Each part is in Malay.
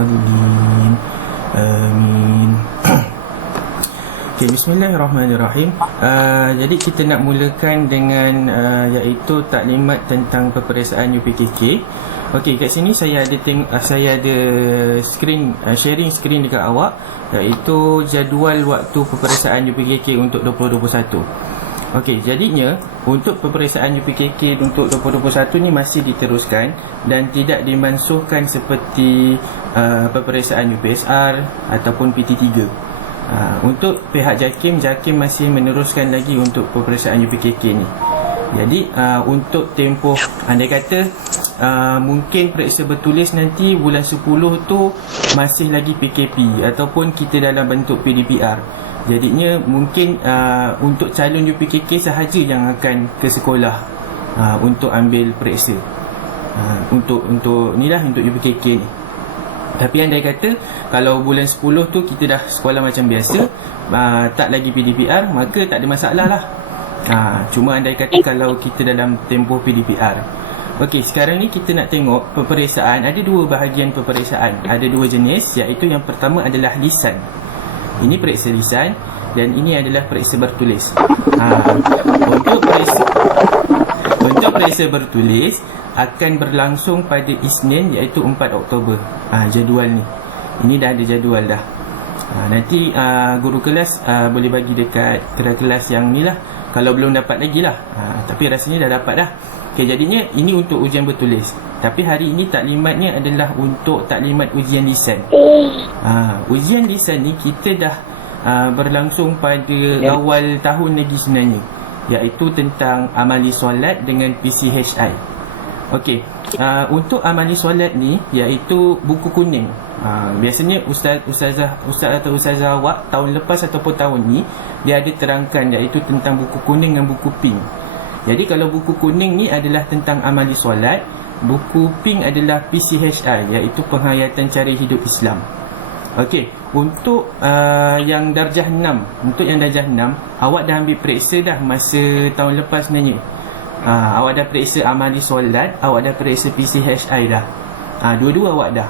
الضالين آمين. Okay, bismillahirrahmanirrahim. Jadi kita nak mulakan dengan iaitu taklimat tentang peperiksaan UPKK. Okey, kat sini saya ada sharing screen dekat awak, iaitu jadual waktu peperiksaan UPKK untuk 2021. Okey, jadinya untuk peperiksaan UPKK untuk 2021 ni masih diteruskan dan tidak dimansuhkan seperti peperiksaan UPSR ataupun PT3. Untuk pihak JAKIM masih meneruskan lagi untuk peperiksaan UPKK ni. Jadi untuk tempoh, andai kata mungkin periksa bertulis nanti bulan 10 tu masih lagi PKP ataupun kita dalam bentuk PDPR. Jadinya mungkin untuk calon UPKK sahaja yang akan ke sekolah untuk ambil periksa. Untuk UPKK ni. Tapi andai kata kalau bulan 10 tu kita dah sekolah macam biasa, tak lagi PDPR, maka tak ada masalah lah. Cuma andai kata kalau kita dalam tempoh PDPR. Okey, sekarang ni kita nak tengok peperiksaan. Ada dua bahagian peperiksaan, ada dua jenis, iaitu yang pertama adalah lisan. Ini periksa lisan dan ini adalah periksa bertulis. Untuk periksa bertulis akan berlangsung pada Isnin, iaitu 4 Oktober. Jadual ni, ini dah ada jadual dah. Nanti guru kelas boleh bagi dekat kelas yang ni lah, kalau belum dapat lagi lah. Tapi rasanya dah dapat dah. Okay, jadinya ini untuk ujian bertulis. Tapi hari ini taklimatnya adalah untuk taklimat ujian lisan. Ujian lisan ni kita dah berlangsung pada awal tahun lagi sebenarnya, iaitu tentang amali solat dengan PCHI. Okey, untuk amali solat ni iaitu buku kuning. Biasanya ustaz atau ustazah awak tahun lepas ataupun tahun ni dia ada terangkan, iaitu tentang buku kuning dan buku pink. Jadi kalau buku kuning ni adalah tentang amali solat, buku pink adalah PCHI, iaitu penghayatan cara hidup Islam. Okey, untuk yang darjah 6, untuk yang darjah 6 awak dah ambil periksa dah masa tahun lepas sebenarnya. Awak dah periksa amali solat, awak dah periksa PCHI dah. Dua-dua awak dah.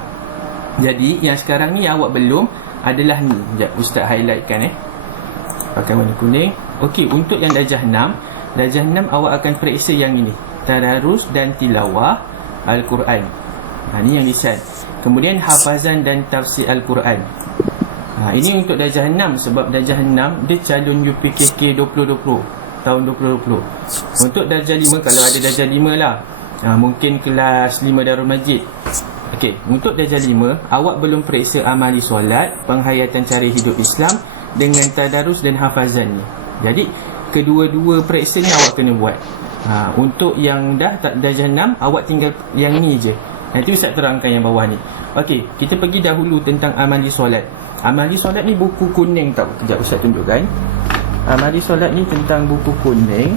Jadi yang sekarang ni awak belum adalah ni. Sekejap ustaz highlightkan pakai warna kuning. Okey, untuk yang darjah 6, darjah 6 awak akan periksa yang ini, tadarus dan tilawah Al-Quran. Ni yang lisan. Kemudian hafazan dan tafsir Al-Quran. Ini untuk darjah 6, sebab darjah 6 dia calon UPKK 2020 tahun 2020. Untuk darjah 5, kalau ada darjah 5 lah, mungkin kelas 5 Darul Majid. Okey, untuk darjah 5 awak belum periksa amali solat, penghayatan cara hidup Islam dengan tadarus dan hafazan ni. Jadi kedua-dua periksa ni awak kena buat. Untuk yang dah tak darjah 6, awak tinggal yang ni je. Nanti ustaz terangkan yang bawah ni. Okey, kita pergi dahulu tentang amali solat. Amali solat ni buku kuning tau. Kejap ustaz tunjukkan. Amali solat ni tentang buku kuning.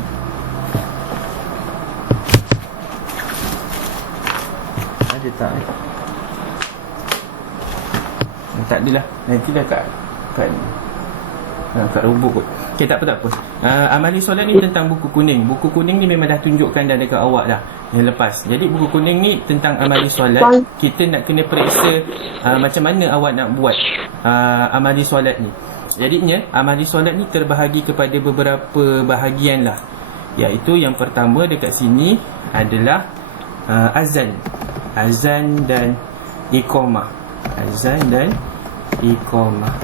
Ada tak? Tak adalah. Nantilah kat rubuk kot. Okay, tak apa. Amali solat ni tentang buku kuning. Buku kuning ni memang dah tunjukkan dah dekat awak dah yang lepas. Jadi buku kuning ni tentang amali solat. Kita nak kena periksa macam mana awak nak buat amali solat ni. Jadinya amali solat ni terbahagi kepada beberapa bahagian lah, iaitu yang pertama dekat sini adalah azan dan iqamah. Azan dan iqamah.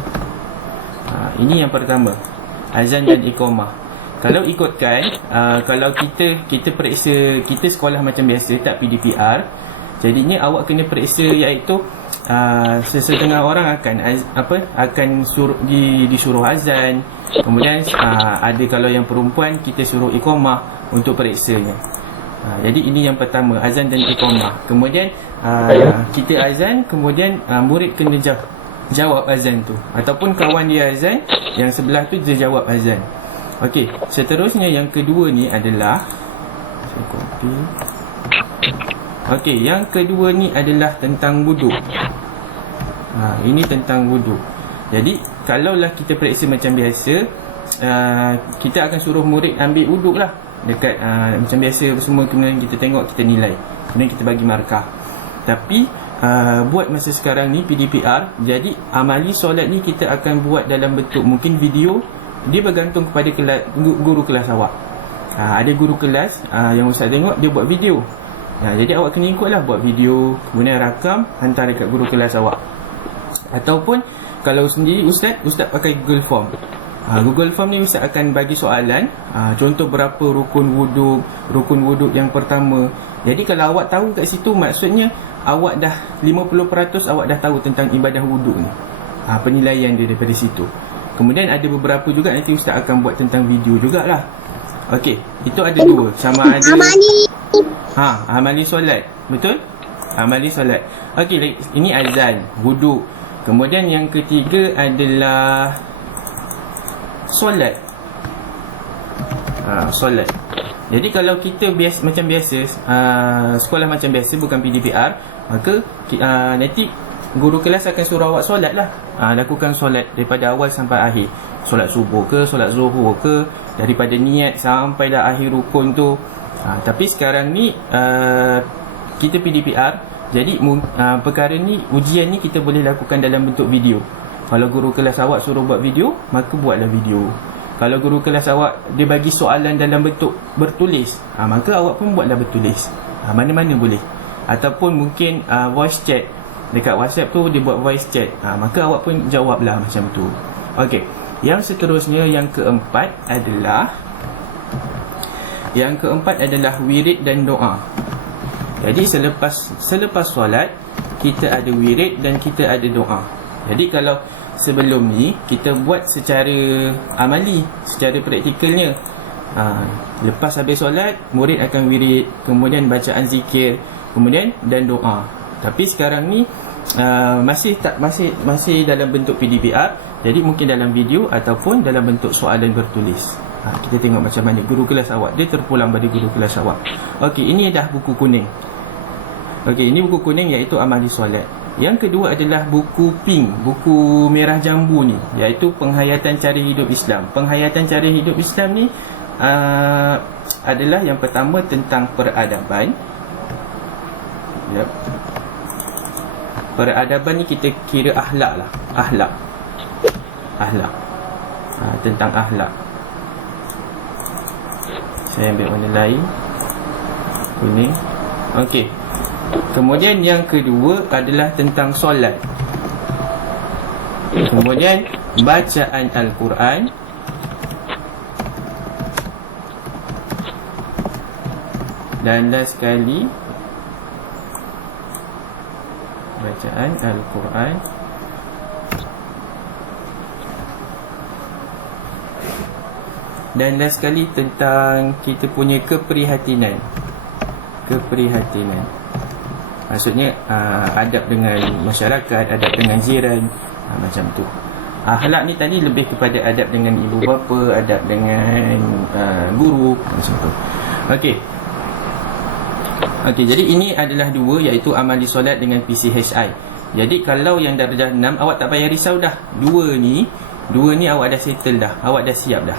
Ini yang pertama, azan dan iqamah. Kalau ikutkan, kalau kita periksa, kita sekolah macam biasa, tak PDPR, jadinya awak kena periksa, iaitu sesetengah orang akan disuruh azan. Kemudian ada kalau yang perempuan kita suruh iqamah untuk periksanya. Jadi ini yang pertama, azan dan iqamah. Kemudian kita azan, kemudian murid kena jawab azan tu, ataupun kawan dia azan, yang sebelah tu dia jawab azan. Okey, seterusnya yang kedua ni adalah, saya copy. Okey, yang kedua ni adalah tentang wuduk. Ini tentang wuduk. Jadi kalaulah kita periksa macam biasa, kita akan suruh murid ambil wuduk lah dekat macam biasa semua. Kemudian kita tengok, kita nilai, kemudian kita bagi markah. Tapi buat masa sekarang ni PDPR. Jadi amali solat ni kita akan buat dalam bentuk mungkin video. Dia bergantung kepada guru kelas awak. Ada guru kelas yang ustaz tengok dia buat video. Jadi awak kena ikutlah, buat video, kemudian rakam, hantar dekat guru kelas awak. Ataupun kalau sendiri ustaz pakai Google Form. Google Form ni ustaz akan bagi soalan, contoh berapa rukun wuduk yang pertama. Jadi kalau awak tahu kat situ, maksudnya awak dah 50% awak dah tahu tentang ibadah wuduk ni. Penilaian dia daripada situ. Kemudian ada beberapa juga nanti ustaz akan buat tentang video jugalah. Okey, itu ada dua. Sama ada amali solat. Betul? Amali solat. Okey, ini azan, wuduk. Kemudian yang ketiga adalah solat. Solat. Jadi kalau kita macam biasa, sekolah macam biasa, bukan PDPR, maka nanti guru kelas akan suruh awak solat lah. Lakukan solat daripada awal sampai akhir. Solat subuh ke, solat zuhur ke, daripada niat sampai dah akhir rukun tu. Tapi sekarang ni kita PDPR, jadi perkara ni, ujian ni kita boleh lakukan dalam bentuk video. Kalau guru kelas awak suruh buat video, maka buatlah video. Kalau guru kelas awak dia bagi soalan dalam bentuk bertulis, maka awak pun buatlah bertulis. Mana-mana boleh. Ataupun mungkin voice chat. Dekat WhatsApp tu dia buat voice chat, maka awak pun jawablah macam tu. Okey. Yang seterusnya, yang keempat adalah wirid dan doa. Jadi selepas solat kita ada wirid dan kita ada doa. Jadi kalau sebelum ni kita buat secara amali, secara praktikalnya. Lepas habis solat, murid akan wirid, kemudian bacaan zikir, kemudian dan doa. Tapi sekarang ni masih dalam bentuk PDPR. Jadi mungkin dalam video ataupun dalam bentuk soalan bertulis. Kita tengok macam mana guru kelas awak. Dia terpulang pada guru kelas awak. Okey, ini dah buku kuning. Okey, ini buku kuning iaitu amali solat. Yang kedua adalah buku pink, buku merah jambu ni, iaitu penghayatan cara hidup Islam. Penghayatan cara hidup Islam ni adalah yang pertama tentang peradaban. Peradaban ni kita kira akhlak lah. Akhlak. Tentang akhlak. Saya ambil warna lain, kuning. Okey. Kemudian yang kedua adalah tentang solat. Kemudian bacaan Al-Quran. Dan last sekali bacaan Al-Quran. Dan last sekali tentang kita punya keprihatinan. Maksudnya adab dengan masyarakat, adab dengan jiran, macam tu. Akhlak ni tadi lebih kepada adab dengan ibu bapa, adab dengan guru, macam tu. Okey, jadi ini adalah dua, iaitu amali solat dengan PCHI. Jadi kalau yang darjah 6 awak tak payah risau dah. Dua ni awak dah settle dah, awak dah siap dah.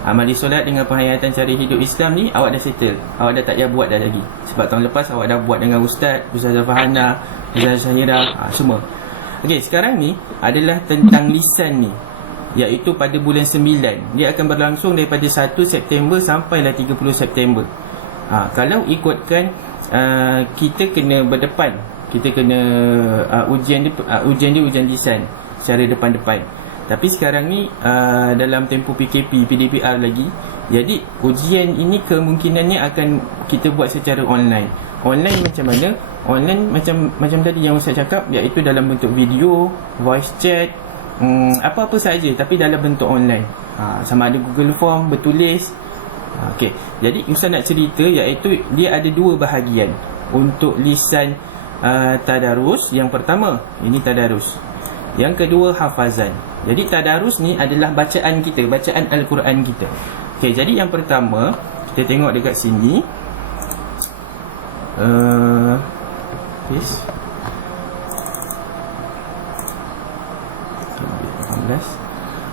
Amali solat dengan penghayatan cara hidup Islam ni awak dah settle. Awak dah tak payah buat dah lagi. Sebab tahun lepas awak dah buat dengan Ustazah Fahana, Ustazah Syahira, semua. Okey, sekarang ni adalah tentang lisan ni, iaitu pada bulan 9. Dia akan berlangsung daripada 1 September sampailah 30 September. Kalau ikutkan kita kena berdepan. Kita kena ujian dia ujian lisan secara depan-depan. Tapi sekarang ni dalam tempoh PKP, PDPR lagi. Jadi ujian ini kemungkinannya akan kita buat secara online. Online macam mana? Online macam tadi yang Ustaz cakap, iaitu dalam bentuk video, voice chat, apa-apa saja, tapi dalam bentuk online. Sama ada Google Form, bertulis. Okey. Jadi Ustaz nak cerita, iaitu dia ada dua bahagian untuk lisan tadarus. Yang pertama, ini tadarus. Yang kedua, hafazan. Jadi tadarus ni adalah bacaan kita, bacaan Al-Quran kita. Okey, jadi yang pertama kita tengok dekat sini.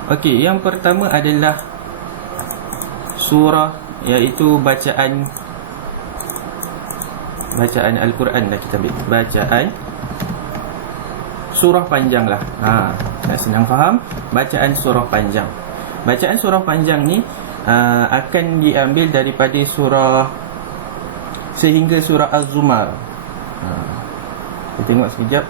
Okey, yang pertama adalah surah, iaitu bacaan Al-Quran lah kita ambil. Bacaan surah panjang lah. Nak senang faham, bacaan surah panjang. Bacaan surah panjang ni akan diambil daripada surah sehingga surah Az-Zumar. Kita tengok sekejap.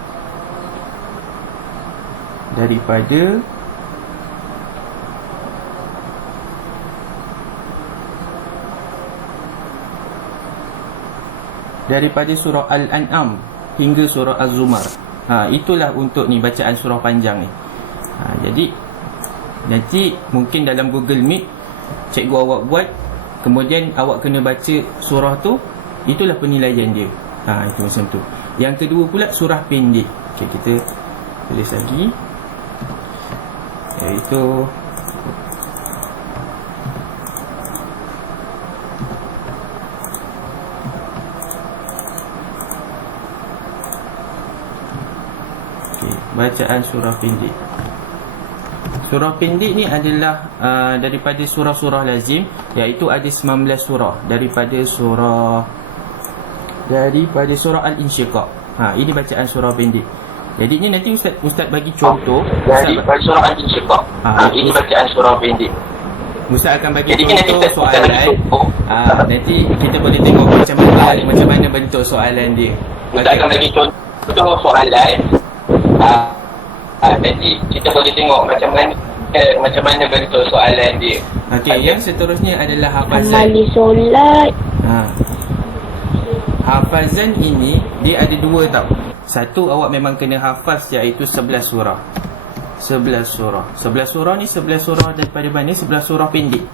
Daripada surah Al-An'am hingga surah Az-Zumar. Itulah untuk ni bacaan surah panjang ni. Jadi nanti mungkin dalam Google Meet cikgu awak buat, kemudian awak kena baca surah tu, itulah penilaian dia. Itu macam tu. Yang kedua pula surah pendek. Okey, kita tulis lagi, iaitu bacaan surah pendek. Surah pendek ni adalah daripada surah-surah lazim, iaitu ada 19 surah daripada surah Al-Insyiqaq. Ini bacaan surah pendek. Jadi ni nanti Ustaz bagi contoh daripada surah Al-Insyiqaq. Ini bacaan surah pendek. Ustaz akan bagi contoh soalan. Nanti kita boleh tengok macam mana bentuk soalan dia. Ustaz akan bagi contoh soalan. Nanti kita boleh tengok macam mana bentuk soalan dia. Okey, yang seterusnya adalah hafazan. Amali solat. Hafazan ini dia ada dua tau. Satu, awak memang kena hafaz, iaitu 11 surah. 11 surah. 11 surah ni 11 surah daripada mana? 11 surah pendek.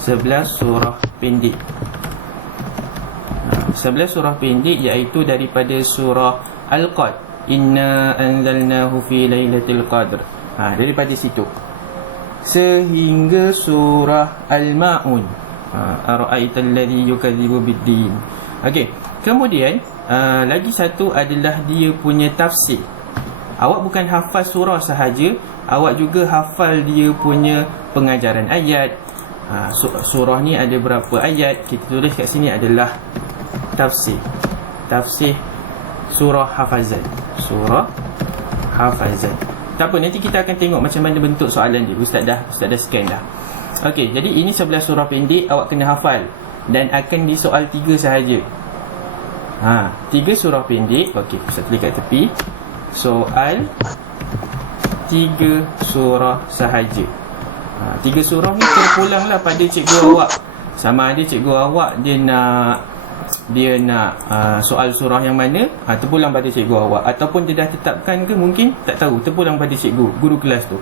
11 surah pendek. 11 surah pendek iaitu daripada surah Al-Qad. Inna anzalnahu fi lailatul qadr. Daripada situ sehingga surah Al-Ma'un. Ara'aital ladzi yukadzibu bid-din. Okey, kemudian lagi satu adalah dia punya tafsir. Awak bukan hafaz surah sahaja, awak juga hafal dia punya pengajaran ayat. Surah ni ada berapa ayat, kita tulis kat sini adalah tafsir. Tafsir surah hafazan. Surah hafazan. Tak apa, nanti kita akan tengok macam mana bentuk soalan dia. Ustaz dah scan dah. Okey, jadi ini 11 surah pendek awak kena hafal dan akan disoal 3 sahaja. 3 surah pendek. Okey, Ustaz tulis kat tepi. Soal 3 surah sahaja. 3 surah ni terpulanglah pada cikgu awak. Sama ada cikgu awak dia nak soal surah yang mana, terpulang pada cikgu awak, ataupun dia dah tetapkan ke mungkin tak tahu, terpulang pada cikgu, guru kelas tu.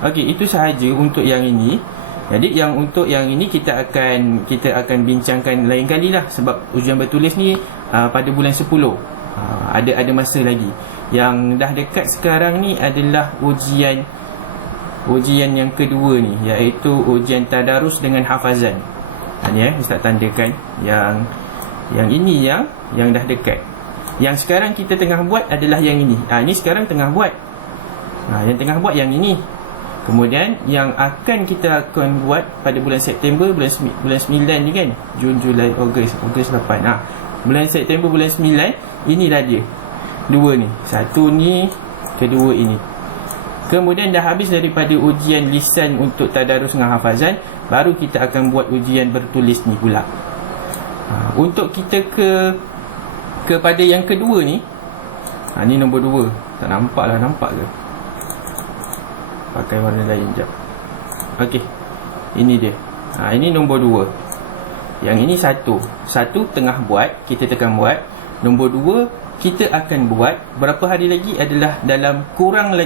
Okey, itu sahaja untuk yang ini. Jadi yang untuk yang ini kita akan bincangkan lain kali lah, sebab ujian bertulis ni pada bulan 10. Ada masa lagi. Yang dah dekat sekarang ni adalah ujian yang kedua ni, iaitu ujian tadarus dengan hafazan. Ni Ustaz tandakan yang ini yang dah dekat. Yang sekarang kita tengah buat adalah yang ini. Ini sekarang tengah buat. Yang tengah buat yang ini. Kemudian yang kita akan buat pada bulan September, bulan 9 ni kan, Jun, Julai, Ogos 8. Bulan September, bulan 9, inilah dia. Dua ni. Satu ni, kedua ini. Kemudian dah habis daripada ujian lisan untuk tadarus dengan hafazan, baru kita akan buat ujian bertulis ni pula. Untuk kita kepada yang kedua ni, ni nombor 2. Tak nampak ke? Pakai warna lain jap. Okey, ini dia. Ini nombor 2. Yang ini satu tengah buat, kita tekan buat. Nombor 2 kita akan buat berapa hari lagi adalah dalam kurang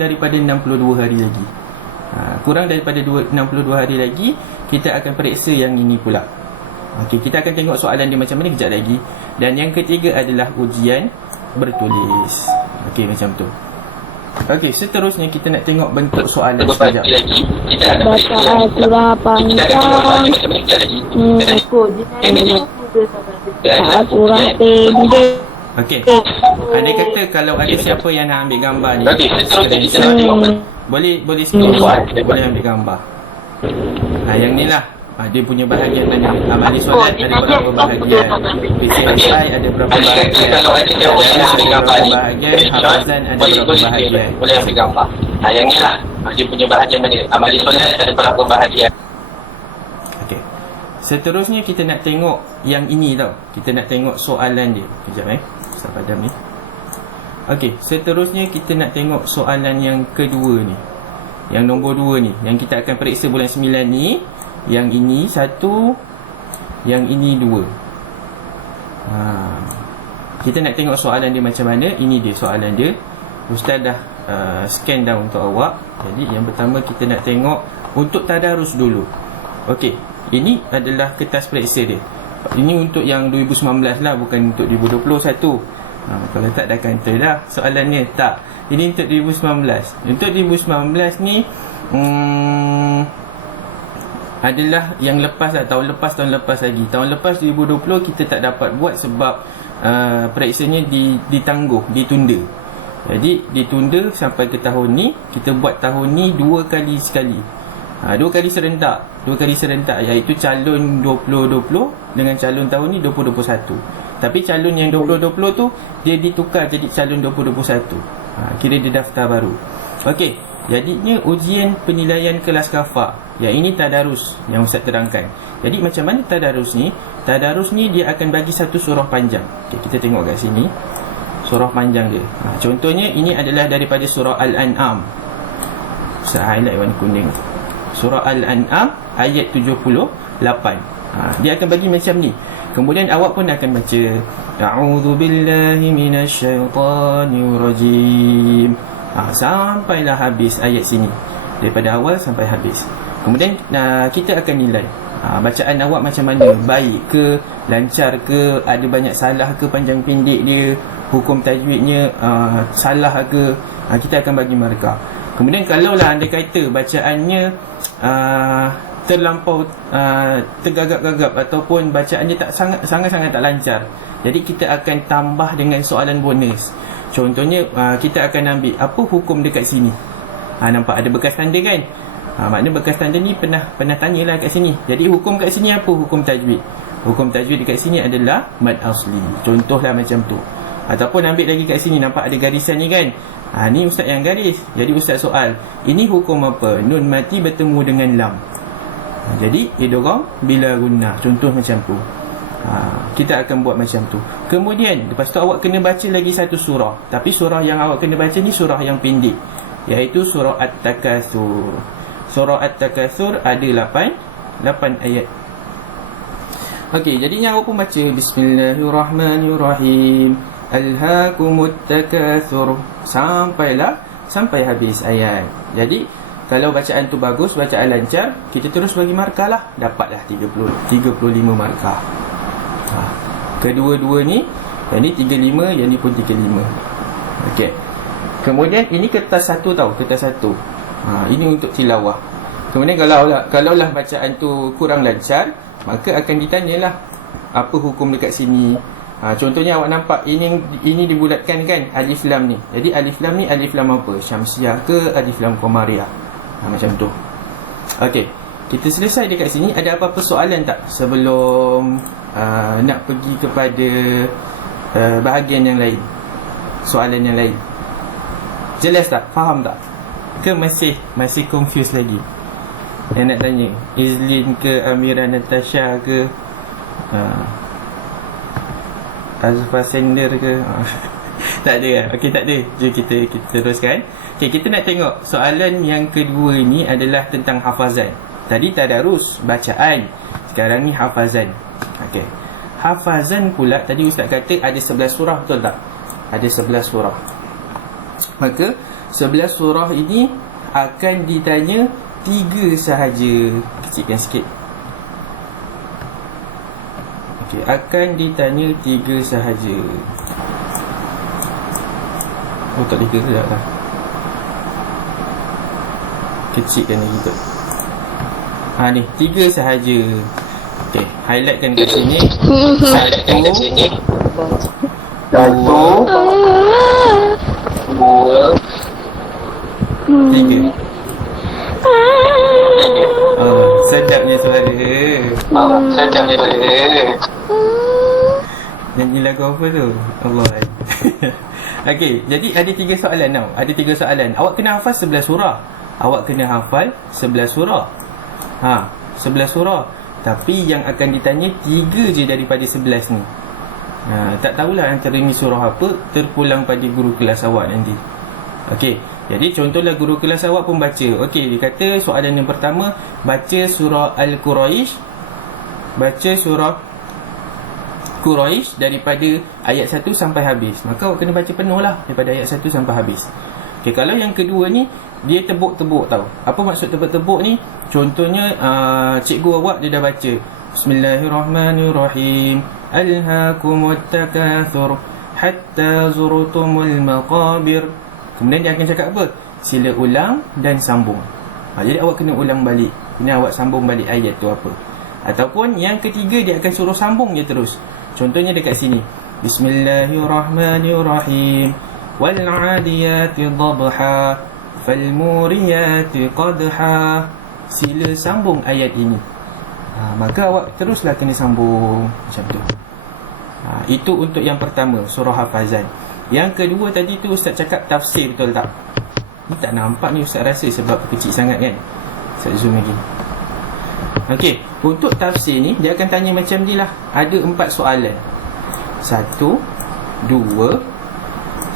daripada 62 hari lagi. Kurang daripada 62 hari lagi kita akan periksa yang ini pula. Okey, kita akan tengok soalan dia macam mana kejap lagi. Dan yang ketiga adalah ujian bertulis. Okey, macam tu. Okey, seterusnya kita nak tengok bentuk soalan sekejap. Bacaan surah panjang. Surah pendek. Okey. Andai kata kalau ada siapa yang nak ambil gambar ni, boleh screenshot, boleh ambil gambar. Yang ni lah. dia punya bahagian mana. Amali solat ada berapa bahagian, PCSI ada berapa bahagian, Tadarus ada berapa bahagian, hafazan ada berapa bahagian. Boleh ambil gambar. Yang ni lah. Dia punya bahagian mana. Amali solat ada berapa bahagian. Okey. Seterusnya kita nak tengok yang ini tau. Kita nak tengok soalan dia. Kejap Ustaz padam ni. Okey, seterusnya kita nak tengok soalan yang kedua ni. Yang nombor 2 ni, yang kita akan periksa bulan 9 ni. Yang ini 1, yang ini 2. Kita nak tengok soalan dia macam mana. Ini dia soalan dia. Ustaz dah scan dah untuk awak. Jadi yang pertama kita nak tengok untuk tadarus dulu. Okey, ini adalah kertas periksa dia. Ini untuk yang 2019 lah, bukan untuk 2021. Kalau tak dah kata dah soalannya. Tak, ini untuk 2019. Untuk 2019 ni adalah yang lepas lah, tahun lepas lagi. Tahun lepas 2020 kita tak dapat buat sebab periksanya ditangguh, ditunda. Jadi ditunda sampai ke tahun ni. Kita buat tahun ni 2 kali sekali. 2 kali serentak. 2 kali serentak, iaitu calon 2020 dengan calon tahun ni 2021. Tapi calon yang 2020 tu dia ditukar jadi calon 2021. Kira dia daftar baru. Okey, jadinya ujian penilaian kelas kafah. Yang ini tadarus yang Ustaz terangkan. Jadi macam mana tadarus ni? Tadarus ni dia akan bagi satu surah panjang. Okey, kita tengok kat sini. Surah panjang dia. Contohnya ini adalah daripada surah Al-An'am. Ustaz highlight warna kuning. Surah Al-An'am ayat 78. Dia akan bagi macam ni. Kemudian awak pun akan baca A'udzu billahi minasyaitonir rajim. Sampailah habis ayat sini. Daripada awal sampai habis. Kemudian kita akan nilai bacaan awak macam mana. Baik ke, lancar ke, ada banyak salah ke, panjang pendek dia, hukum tajwidnya salah ke. Kita akan bagi markah. Kemudian kalaulah anda kata bacaannya terlampau tergagap-gagap ataupun bacaannya tak sangat-sangat tak lancar, jadi kita akan tambah dengan soalan bonus. Contohnya kita akan ambil apa hukum dekat sini. Nampak ada bekas tanda kan? Maknanya bekas tanda ni pernah tanyalah kat sini. Jadi hukum kat sini apa? Hukum tajwid. Hukum tajwid dekat sini adalah mad asli. Contohlah macam tu. Ataupun ambil lagi kat sini, nampak ada garisan ni kan? Ni ustaz yang garis. Jadi ustaz soal, ini hukum apa? Nun mati bertemu dengan lam. Jadi idgham bila gunnah. Contoh macam tu. Kita akan buat macam tu. Kemudian lepas tu awak kena baca lagi satu surah. Tapi surah yang awak kena baca ni surah yang pendek, iaitu surah At-Takatsur. Surah At-Takatsur ada 8 ayat. Okey, jadinya awak pun baca Bismillahirrahmanirrahim, Alhaakumut Takatsur, sampai habis ayat. Jadi kalau bacaan tu bagus, bacaan lancar, kita terus bagi markah lah. Dapatlah 35 markah. Kedua-dua ni, yang ni 35, yang ni pun 35. Okey. Kemudian ini kertas satu tau, kertas satu. Ini untuk tilawah. Kemudian kalaulah bacaan tu kurang lancar, maka akan ditanyalah apa hukum dekat sini. Contohnya awak nampak ini dibulatkan kan, alif lam ni. Jadi alif lam ni alif lam apa? Syamsiah ke alif lam qamariyah? Macam tu. Okey, kita selesai dekat sini. Ada apa-apa soalan tak sebelum nak pergi kepada bahagian yang lain? Soalan yang lain jelas tak? Faham tak? Ke masih confused lagi? Yang nak tanya Izlin ke, Amira Natasha ke, Azfa Sender ke? Tak ada. Okey, tak ada. Jom kita teruskan. Okey, kita nak tengok soalan yang kedua ni adalah tentang hafazan. Tadi tadarus bacaan, sekarang ni hafazan. Okey. Hafazan pula tadi ustaz kata ada 11 surah, betul tak? Ada 11 surah. Maka 11 surah ini akan ditanya 3 sahaja. Kecilkan sikit. Okey, akan ditanya 3 sahaja. Oh, tak 3 sekejap lah. Kecilkan lagi tu. Ni 3 sahaja. Okey, highlightkan kat sini. 1 2 3. Sedapnya suara. Sedap je. Nyanyi lagu apa tu? Allah. Okey, jadi ada 3 soalan tau. Ada 3 soalan. Awak kena hafal 11 surah. Awak kena hafal 11 surah. 11 surah. Tapi yang akan ditanya 3 je daripada 11 ni. Tak tahulah antara ni surah apa, terpulang pada guru kelas awak nanti. Okey, jadi contohlah guru kelas awak pun baca. Okey, dia kata soalan yang pertama, baca surah Al-Quraisy. Baca surah Quraisy daripada ayat 1 sampai habis. Maka awak kena baca penuh lah daripada ayat 1 sampai habis. Okey, kalau yang kedua ni dia tebuk-tebuk tau. Apa maksud tebuk-tebuk ni? Contohnya cikgu awak dia dah baca Bismillahirrahmanirrahim, Alhaakumut takatsur hatta zurtumul maqabir. Kemudian dia akan cakap apa? Sila ulang dan sambung. Jadi awak kena ulang balik, kena awak sambung balik ayat tu apa. Ataupun yang ketiga dia akan suruh sambung je terus. Contohnya dekat sini, Bismillahirrahmanirrahim, wal 'adiyati dhabha, fal muriyati qadha. Sila sambung ayat ini. Maka awak teruslah kena sambung macam tu. Itu untuk yang pertama, surah hafazan. Yang kedua tadi tu Ustaz cakap tafsir, betul tak? Ni tak nampak ni Ustaz rasa sebab kecil sangat kan. Ustaz zoom lagi. Okey, untuk tafsir ni dia akan tanya macam ni lah. Ada 4 soalan. 1, 2,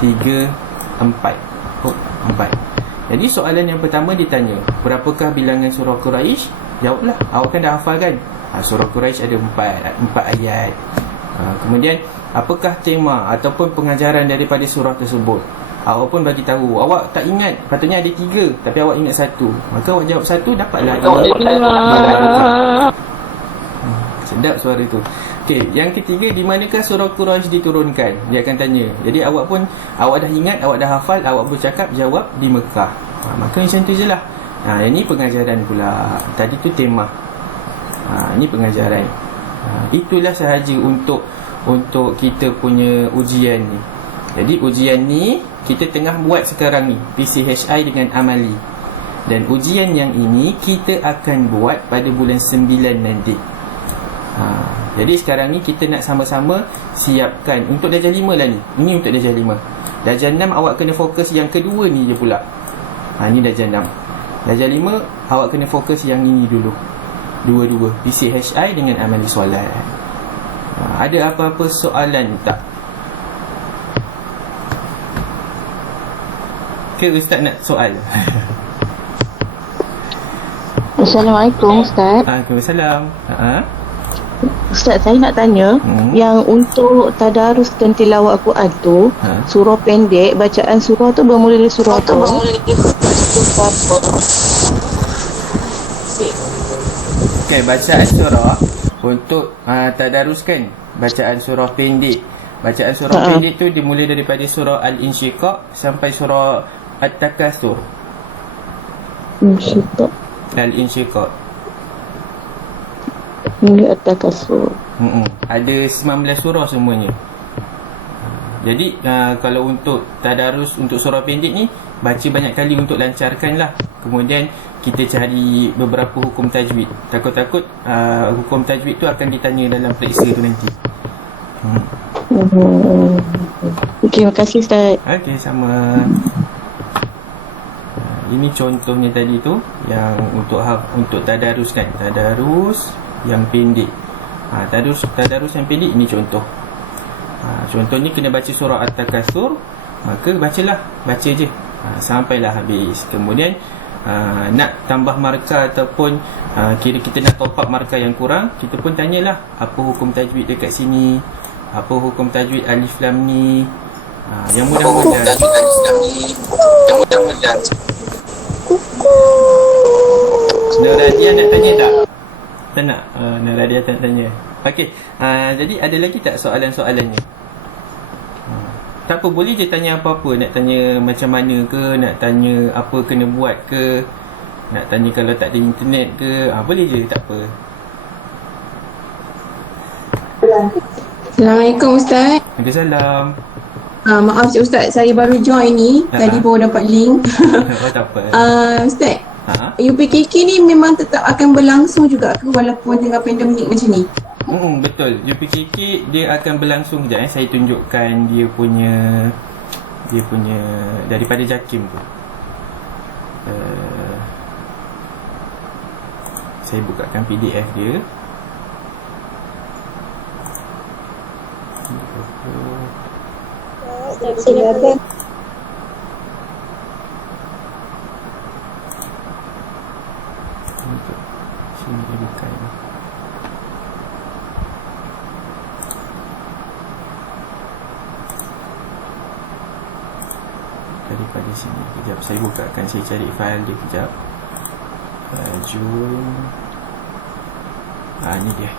3, 4. 4. Jadi soalan yang pertama ditanya, berapakah bilangan surah Quraisy? Jawablah. Awak kan dah hafal kan? Surah Quraisy ada 4 ayat. Kemudian apakah tema ataupun pengajaran daripada surah tersebut? Awak pun bagi tahu. Awak tak ingat, patutnya ada 3, tapi awak ingat 1. Maka awak jawab 1, dapatlah. Sedap suara tu. Okey, yang ketiga, di manakah surah Quraisy diturunkan? Dia akan tanya. Jadi awak dah ingat, awak dah hafal, awak bercakap jawab di Mekah. Maka macam tu je lah. Ini pengajaran pula. Tadi tu tema. Ini pengajaran. Itulah sahaja untuk kita punya ujian ni. Jadi ujian ni kita tengah buat sekarang ni, PCHI dengan amali. Dan ujian yang ini kita akan buat pada bulan 9 nanti. Jadi sekarang ni kita nak sama-sama siapkan untuk darjah 5 lah ni. Ini untuk darjah 5. Darjah 6 awak kena fokus yang kedua ni je pula. Ini darjah 6. Darjah 5 awak kena fokus yang ini dulu. Dua-dua, PCHI dengan amali solat. Ada apa-apa soalan tak? Ke Ustaz nak soal? Assalamualaikum Ustaz. Waalaikumsalam. Ustaz, saya nak tanya, yang untuk tadarus dan tilawat Quran tu, surah pendek, bacaan surah tu bermula dari surah tu. Okay, bacaan surah untuk tadaruskan bacaan surah pendek. Bacaan surah pendek tu dimulai daripada surah Al-Insyiqaq sampai surah At-Takatsur. Al-Insyiqaq. Hingga At-Takatsur. Ada 19 surah semuanya. Jadi kalau untuk tadarus untuk surah pendek ni, baca banyak kali untuk lancarkan lah. Kemudian kita cari beberapa hukum tajwid. Takut-takut hukum tajwid tu akan ditanya dalam periksa tu nanti. Okey, terima kasih Ustaz. Okey, sama. Ini contohnya tadi tu yang untuk tadarus kan. Tadarus yang pendek. Tadarus yang pendek ini contoh. Contoh ni kena baca surah At-Takatsur, maka bacalah, baca je sampailah habis. Kemudian nak tambah markah ataupun kira kita nak top up markah yang kurang, kita pun tanyalah apa hukum tajwid dekat sini, apa hukum tajwid alif lam ni. Yang mudah-mudahan Naradia nak tanya tak? Tak nak? Naradia tak tanya. Okey, jadi ada lagi tak soalan-soalannya? Tak apa, boleh je tanya apa-apa. Nak tanya macam mana ke, nak tanya apa kena buat ke, nak tanya kalau tak ada internet ke, boleh je, tak apa. Assalamualaikum Ustaz. Waalaikumsalam. Maaf Ustaz, saya baru join ni. Tadi baru dapat link. Oh, tak apa. Ustaz, UPKK ni memang tetap akan berlangsung juga ke walaupun tengah pandemik macam ni? Betul. UPKK dia akan berlangsung. Sekejap saya tunjukkan dia punya daripada JAKIM tu. Saya bukakan PDF dia. Silakan. Sini dia buka ni. Daripada sini. Kejap saya bukakan, saya cari file dia kejap. Jun. Ni dia.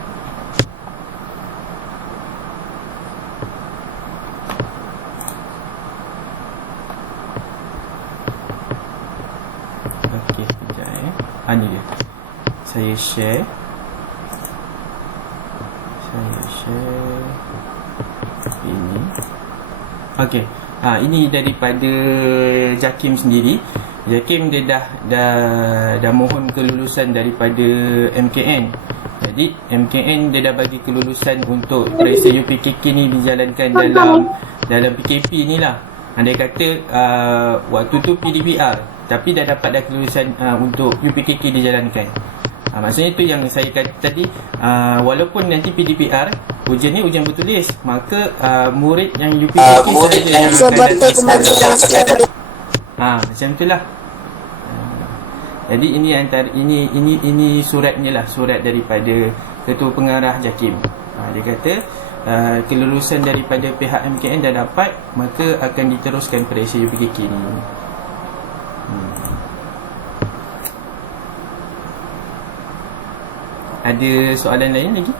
Okey, kejap ni dia. Saya share ini. Okey. Ini daripada JAKIM sendiri. JAKIM dia dah mohon kelulusan daripada MKN. Jadi MKN dia dah bagi kelulusan untuk perisa UPKK ni dijalankan dalam PKP ni lah. Dia kata waktu tu PDPR, tapi dah dapat dah kelulusan untuk UPKK dijalankan. Maksudnya tu yang saya kata tadi, walaupun nanti PDPR ujian ni ujian bertulis, maka murid yang UPKK sahaja yang akan datang. Macam itulah. Jadi ini antara ini suratnya lah, surat daripada Ketua Pengarah JAKIM. Dia kata kelulusan daripada pihak MKN dah dapat, maka akan diteruskan perisa UPKK ni. Ada soalan lain lagi?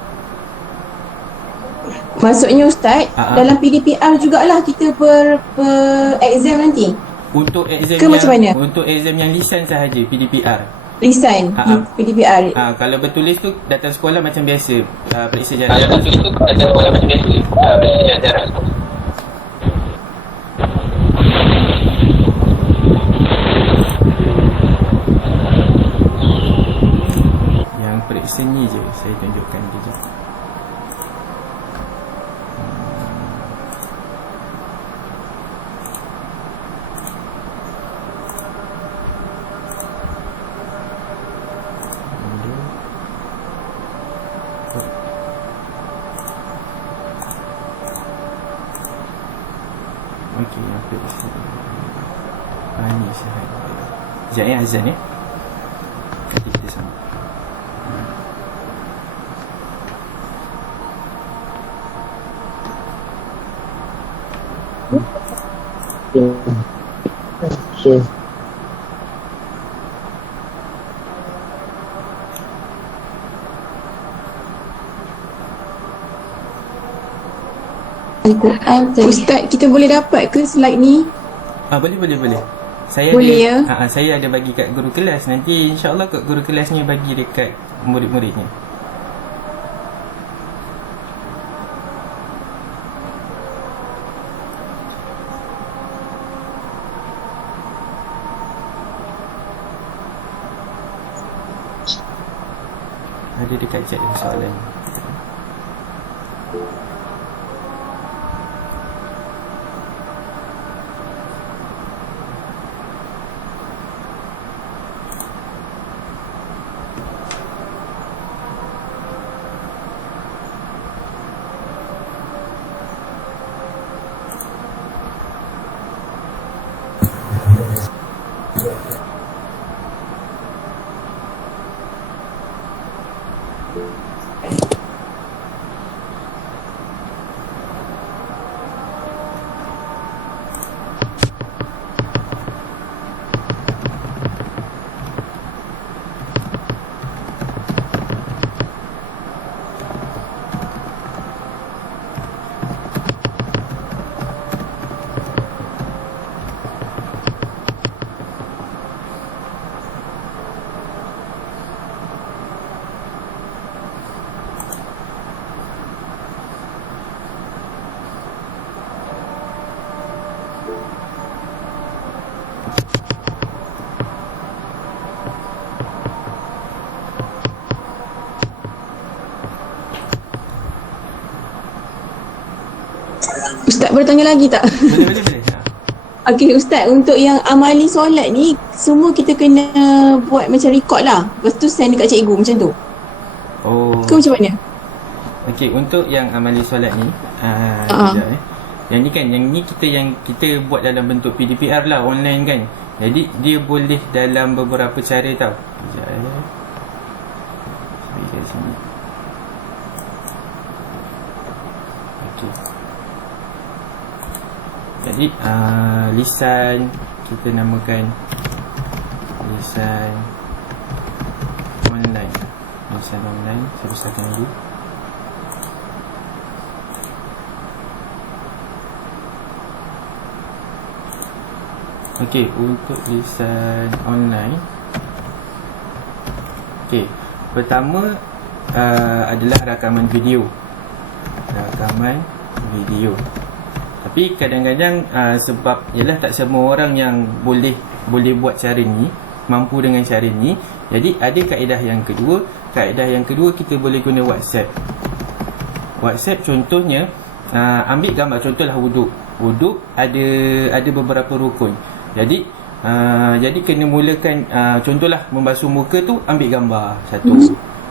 Maksudnya Ustaz, dalam PDPR jugalah kita per exam nanti? Untuk exam ke macam mana? Untuk exam yang lisan sahaja, PDPR. Lisan, PDPR. Kalau bertulis tu datang sekolah macam biasa, periksa jarak. Kalau bertulis tu datang sekolah macam biasa, periksa jarak. Yang periksa ni je saya tunjukkan dia je. Okey, apa isi? Ni sahaja. Sekejap azan Nanti kita sambung. Okay. Ustaz, kita boleh dapat ke slide ni? Boleh. Saya boleh ada, saya ada bagi kat guru kelas. Nanti insya-Allah kat guru kelas ni bagi dekat murid-muridnya. Ada dekat chat soalan. boleh tanya lagi tak? Boleh. Okey Ustaz, untuk yang amali solat ni semua kita kena buat macam record lah. Lepas tu send dekat cikgu macam tu. Oh. Ke macam mana? Okey, untuk yang amali solat ni, sekejap, Yang ni kita buat dalam bentuk PDPR lah, online kan. Jadi dia boleh dalam beberapa cara tau. Sekejap Saya kat sini. Okey. Jadi lisan kita namakan lisan online. Lisan online saya besarkan dulu. Okey, untuk lisan online. Okey, pertama adalah rakaman video. Tapi kadang-kadang sebab ialah tak semua orang yang boleh buat cara ni, mampu dengan cara ni. Jadi ada kaedah yang kedua. Kaedah yang kedua kita boleh guna WhatsApp. WhatsApp contohnya ambil gambar, contohlah wuduk ada beberapa rukun. Jadi kena mulakan contohlah membasuh muka tu ambil gambar satu.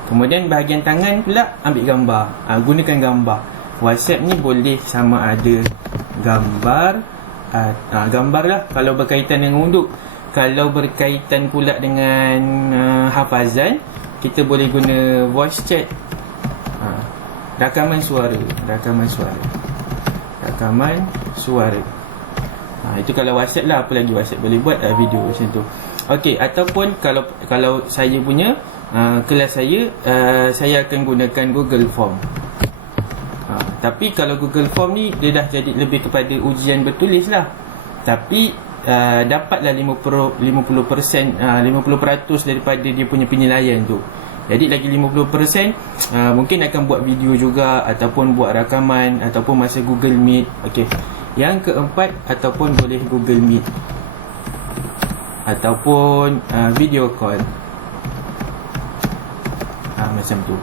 Kemudian bahagian tangan pula ambil gambar. Gunakan gambar. WhatsApp ni boleh sama ada gambar lah kalau berkaitan dengan wuduk. Kalau berkaitan pula dengan hafazan, kita boleh guna voice chat. Rakaman suara. Itu kalau WhatsApp lah. Apa lagi WhatsApp boleh buat video macam tu. Okey, ataupun kalau saya punya kelas saya akan gunakan Google Form. Tapi kalau Google Form ni dia dah jadi lebih kepada ujian bertulis lah. Tapi dapatlah 50% daripada dia punya penilaian tu. Jadi lagi 50% mungkin akan buat video juga, ataupun buat rakaman, ataupun masa Google Meet. Okey. Yang keempat, ataupun boleh Google Meet, ataupun video call. Macam tu.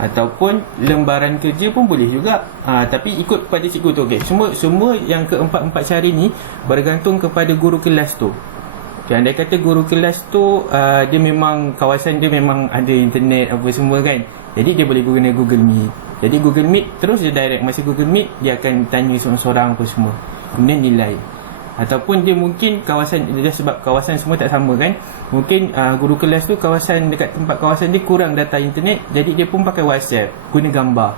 Ataupun lembaran kerja pun boleh juga. Tapi ikut kepada cikgu tu. Okay. Semua yang keempat-empat cara ni bergantung kepada guru kelas tu. Okay, andai kata guru kelas tu dia memang kawasan dia memang ada internet apa semua kan. Jadi dia boleh guna Google Meet. Jadi Google Meet terus dia direct masa Google Meet dia akan tanya seorang-seorang apa semua. Kemudian nilai. Ataupun dia mungkin kawasan dia sebab kawasan semua tak sama kan. Mungkin guru kelas tu dekat tempat kawasan dia kurang data internet, jadi dia pun pakai WhatsApp, guna gambar.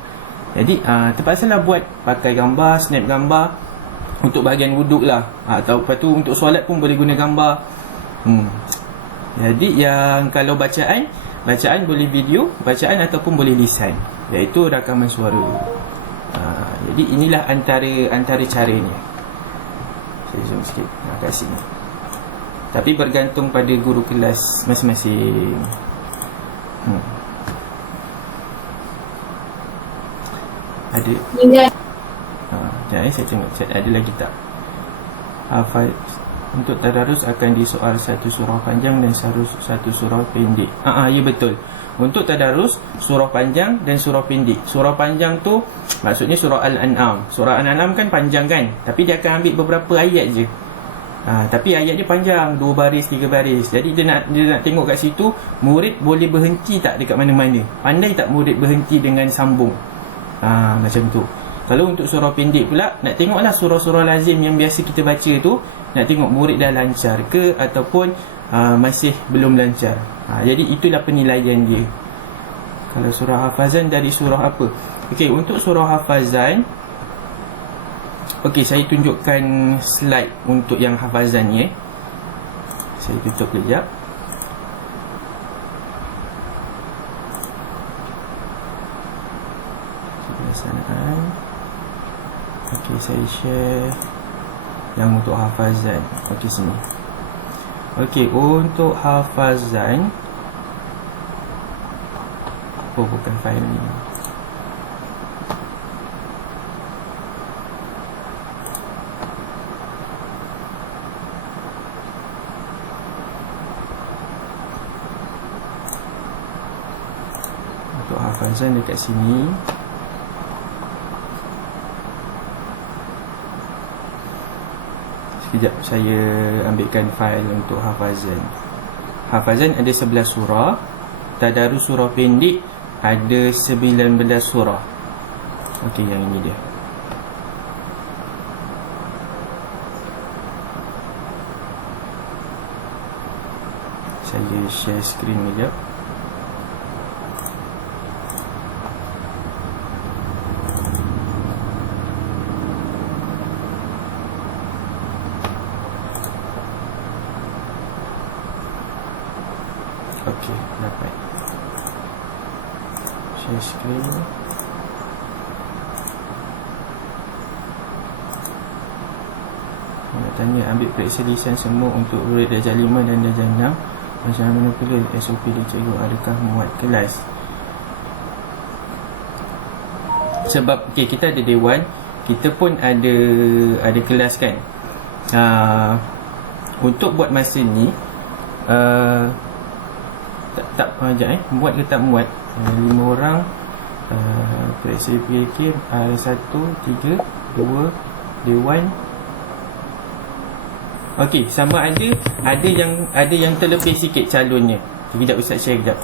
Jadi terpaksalah buat pakai gambar, snap gambar untuk bahagian wuduk lah. Atau lepas tu untuk solat pun boleh guna gambar. Jadi yang kalau bacaan boleh video, bacaan ataupun boleh lisan, iaitu rakaman suara. Jadi inilah antara caranya. Saya zoom sikit kat sini. Tapi bergantung pada guru kelas masing-masing. Ada. Saya tengok ada lagi tak. Hafal untuk tadarus akan disoal satu surah panjang dan satu surah pendek. Ya betul. Untuk tadarus surah panjang dan surah pendek. Surah panjang tu maksudnya surah Al-An'am. Surah Al-An'am kan panjang kan, tapi dia akan ambil beberapa ayat je. Tapi ayat dia panjang, 2 baris, 3 baris. Jadi dia nak tengok kat situ murid boleh berhenti tak dekat mana-mana. Pandai tak murid berhenti dengan sambung. Macam tu. Kalau untuk surah pendek pula, nak tengoklah surah-surah lazim yang biasa kita baca tu, nak tengok murid dah lancar ke ataupun masih belum lancar. Jadi itulah penilaian dia. Kalau surah hafazan dari surah apa? Okey, untuk surah hafazan, okey, saya tunjukkan slide untuk yang hafazan ni. Saya tutup kejap. Pelaksanaan. Okey, saya share yang untuk hafazan. Okey, sini. Okey, untuk hafazan. Bukan file ni. Untuk hafazan dekat sini. Sekejap, saya ambilkan fail untuk hafazan. Hafazan ada 11 surah. Tadarus surah pendek ada 19 surah. Okey, yang ini dia. Saya share screen sekejap. Okey, dapat. Share screen. Nak tanya, ambil periksa lisan semua untuk murid darjah 5 dan darjah 6. Macam mana pula SOP dia cikgu, adakah muat kelas? Sebab okay, kita ada dewan, kita pun ada kelas kan. Untuk buat masa ni tak sekejap muat ke tak muat, 5 orang periksa PAK, 1, 3, 2 dewan. Okey, sama ada yang terlebih sikit calonnya. Sekejap Ustaz share sekejap.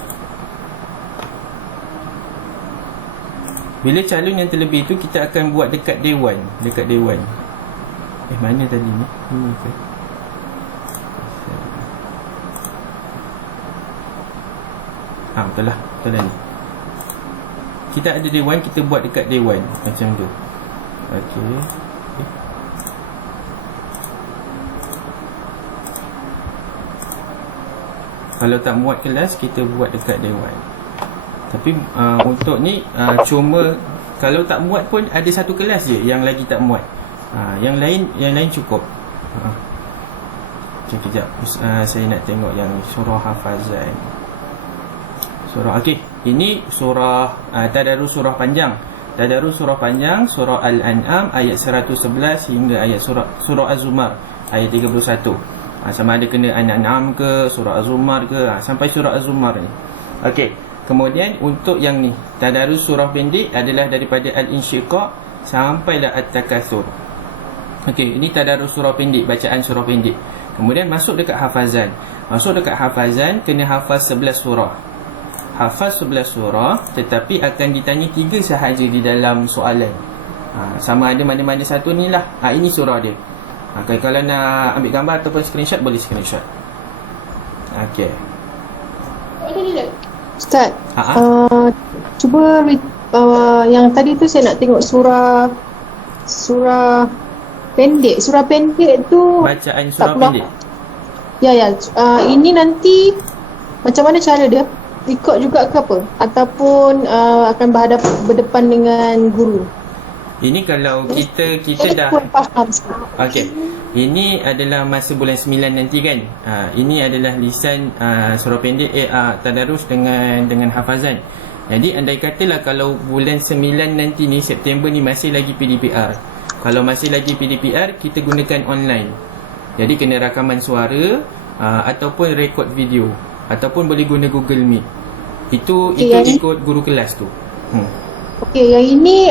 Bila calon yang terlebih tu kita akan buat dekat dewan. Mana tadi ni? Ini ke? Betul lah ni. Kita ada dewan, kita buat dekat dewan macam tu. Okey. Kalau tak muat kelas, kita buat dekat dewan. Tapi untuk ni cuma kalau tak muat pun ada satu kelas je yang lagi tak muat. Yang lain cukup. Sekejap. Saya nak tengok yang surah hafazan. Surah okey, ini surah tadarus surah panjang. Tadarus surah panjang, surah Al-An'am ayat 111 hingga ayat surah Az-Zumar ayat 31. Sama ada kena An-An'am ke, surah Az-Zumar ke, sampai surah Az-Zumar ni. Okey. Kemudian untuk yang ni, tadarus surah pendek adalah daripada Al-Insyiqaq sampailah At-Takatsur. Okey, ini tadarus surah pendek, bacaan surah pendek. Kemudian masuk dekat hafazan. Masuk dekat hafazan kena hafaz 11 surah. Hafaz 11 surah, tetapi akan ditanya 3 sahaja di dalam soalan. Sama ada mana-mana satu ni lah. Ini surah dia. Kalau nak ambil gambar ataupun screenshot, boleh screenshot. Okey. Ustaz, cuba yang tadi tu saya nak tengok surah pendek. Surah pendek tu bacaan surah pendek. Ya, ini nanti macam mana cara dia? Ikut juga ke apa? Ataupun akan berdepan dengan guru? Ini kalau kita dah okey. Ini adalah masa bulan 9 nanti kan. Ini adalah lisan surah pendek tadarus dengan hafazan. Jadi andai katalah kalau bulan 9 nanti ni, September ni masih lagi PDPR. Kalau masih lagi PDPR, kita gunakan online. Jadi kena rakaman suara ataupun rekod video, ataupun boleh guna Google Meet. Itu ikut guru kelas tu. Okey, yang ini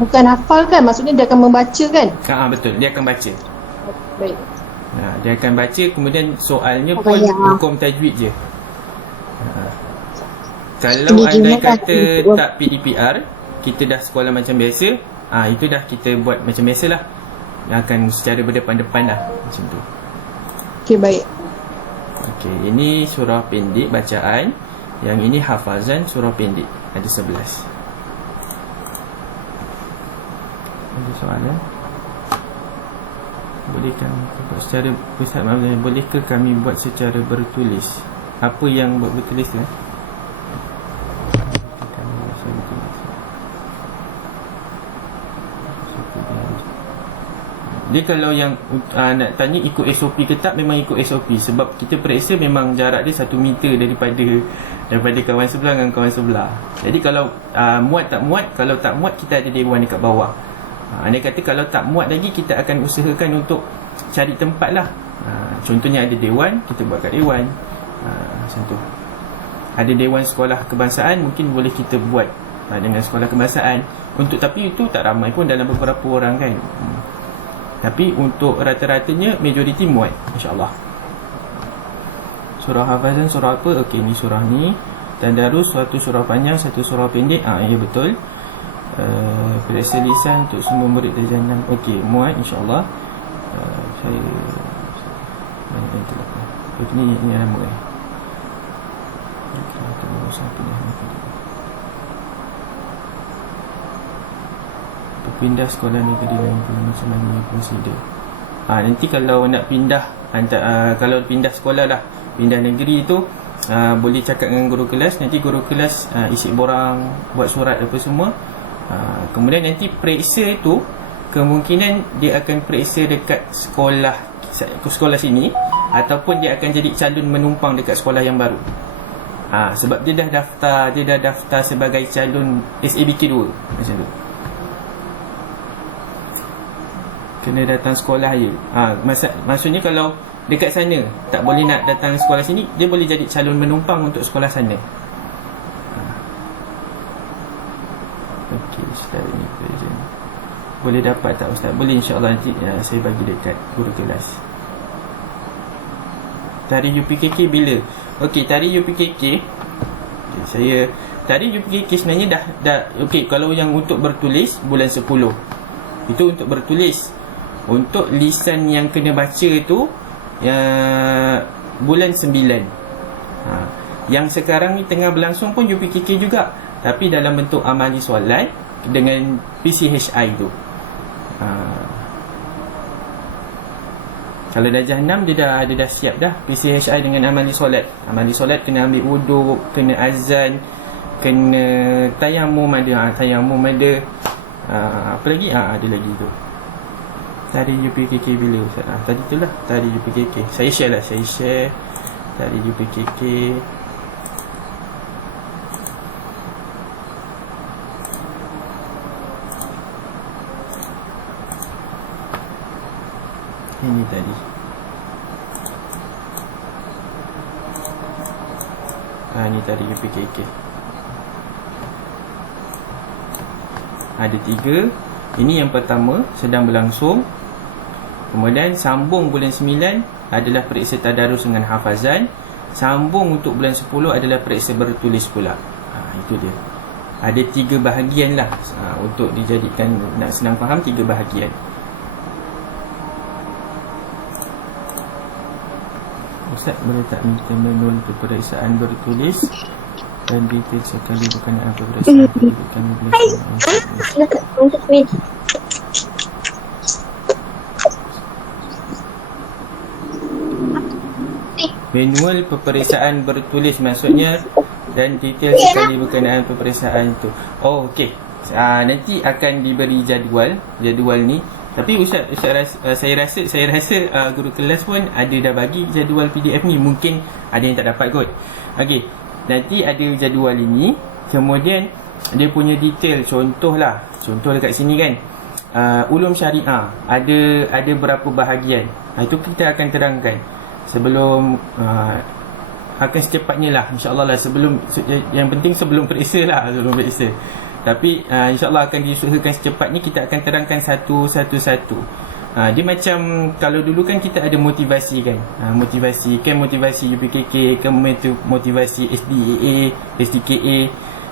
bukan hafal kan? Maksudnya dia akan membaca kan? Betul, dia akan baca. Baik. Dia akan baca, kemudian soalnya pun hukum tajwid je. Kalau andai kata tak PDPR, kita dah sekolah macam biasa, itu dah kita buat macam biasalah. Akan secara berdepan-depan lah, macam tu. Okey, baik. Okey, ini surah pendek bacaan. Yang ini hafazan surah pendek. Ada 11. Ada soalan? Bolehkah kami buat secara bertulis? Apa yang buat bertulis tu? Dia kalau yang nak tanya ikut SOP ke tak, memang ikut SOP. Sebab kita periksa memang jarak dia 1 meter daripada kawan sebelah dengan kawan sebelah. Jadi kalau muat tak muat, kalau tak muat kita ada dewan dekat bawah. Andai kata kalau tak muat lagi, kita akan usahakan untuk cari tempat lah. Contohnya ada dewan, kita buat kat dewan. Macam tu. Ada dewan sekolah kebangsaan, mungkin boleh kita buat dengan sekolah kebangsaan. Tapi itu tak ramai pun, dalam beberapa orang kan. Tapi untuk rata-ratanya majoriti muat, insya-Allah. Surah hafazan surah apa? Okey, ni surah ni. Tadarus, satu surah panjang, satu surah pendek. Ya betul. Periksa lisan untuk semua murid darjah 6. Okey, muat insya-Allah. Saya ini nama pindah sekolah negeri lain macam mana consider. Nanti kalau nak pindah kalau pindah sekolah lah, pindah negeri tu boleh cakap dengan guru kelas. Nanti guru kelas isi borang, buat surat apa semua. Kemudian nanti periksa tu kemungkinan dia akan periksa dekat sekolah sini, ataupun dia akan jadi calon menumpang dekat sekolah yang baru. Sebab dia dah daftar sebagai calon SABK 2 macam tu. Kena datang sekolah je. Maksudnya kalau dekat sana tak boleh nak datang sekolah sini, dia boleh jadi calon menumpang untuk sekolah sana. Okey, Ustaz ni present. Boleh dapat tak Ustaz? Boleh, insya-Allah nanti saya bagi dekat guru kelas. Tarikh UPKK bila? Okey, tarikh UPKK tarikh UPKK sebenarnya dah okey. Kalau yang untuk bertulis bulan 10. Itu untuk bertulis. Untuk lisan yang kena baca tu bulan 9. Yang sekarang ni tengah berlangsung pun UPKK juga, tapi dalam bentuk amali solat dengan PCHI tu. Kalau darjah 6 dia dah siap dah PCHI dengan amali solat. Amali solat kena ambil wuduk, kena azan, kena tayamum ada. Apa lagi? Ada lagi tu. Tarikh UPKK bila Ustaz? Tadi tu lah tarikh UPKK. Saya share tarikh UPKK. Ini tadi. Ini tarikh UPKK. Ada 3. Ini yang pertama sedang berlangsung. Kemudian sambung bulan 9 adalah periksa tadarus dengan hafazan. Sambung untuk bulan 10 adalah periksa bertulis pula. Itu dia. Ada 3 bahagian lah. Untuk dijadikan nak senang faham, 3 bahagian. Ustaz boleh tak minta manual peperiksaan bertulis dan detail sekali berkenaan peperiksaan pendidikan manual peperiksaan bertulis maksudnya, dan detail sekali berkenaan peperiksaan itu. Okey. Nanti akan diberi jadual ni. Tapi saya rasa guru kelas pun ada dah bagi jadual PDF ni. Mungkin ada yang tak dapat kot. Okey. Nanti ada jadual ini. Kemudian dia punya detail. Contoh dekat sini kan. Ulum syariah ada berapa bahagian. Itu kita akan terangkan sebelum akan secepatnya lah, insya-Allah lah. Yang penting sebelum periksa. Tapi insya-Allah akan diusahakan secepatnya. Kita akan terangkan satu. Dia macam kalau dulu kan kita ada motivasi kan. Motivasi UPKK, motivasi SDAA, SDKA.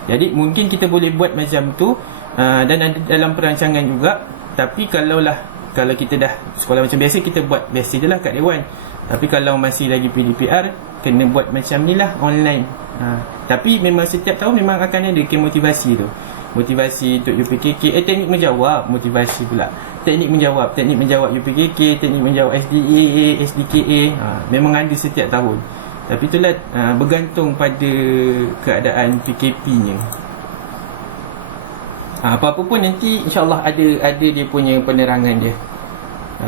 Jadi mungkin kita boleh buat macam tu, dan ada dalam perancangan juga. Tapi kalau kita dah sekolah macam biasa, kita buat biasa je lah kat Dewan. Tapi kalau masih lagi PDPR, kena buat macam ni lah, online. Tapi memang setiap tahun memang akan ada motivasi tu. Motivasi untuk UPKK, teknik menjawab, motivasi pula. Teknik menjawab UPKK, teknik menjawab SDAA, SDKA. Memang ada setiap tahun. Tapi itulah bergantung pada keadaan PKP-nya. Apa-apa pun nanti insya-Allah ada dia punya penerangan dia.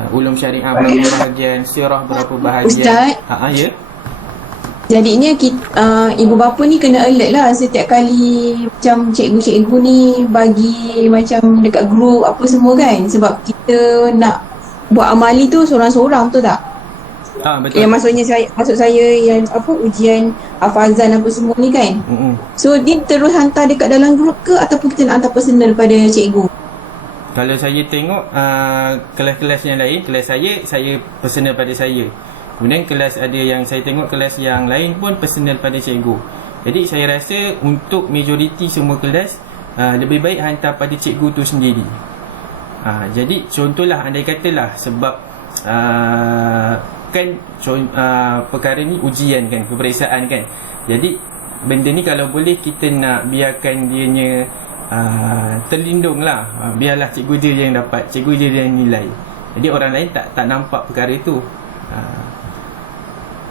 Ulum syariah berapa bahagian, sirah berapa bahagian. Ustaz, ya. Jadinya ibu bapa ni kena alert lah setiap kali macam cikgu-cikgu ni bagi macam dekat group apa semua kan. Sebab kita nak buat amali tu seorang-seorang, betul tak? Betul. Maksud saya yang ujian hafazan apa semua ni kan. So dia terus hantar dekat dalam group ke ataupun kita nak hantar personal pada cikgu? Kalau saya tengok kelas-kelas yang lain, kelas saya personal pada saya. Kemudian kelas ada yang saya tengok kelas yang lain pun personal pada cikgu. Jadi saya rasa untuk majoriti semua kelas lebih baik hantar pada cikgu tu sendiri. Jadi contohlah, andai katalah sebab kan perkara ni ujian kan, peperiksaan kan. Jadi benda ni kalau boleh kita nak biarkan dianya terlindung lah. Biarlah cikgu dia yang dapat, cikgu dia yang nilai. Jadi orang lain tak nampak perkara tu.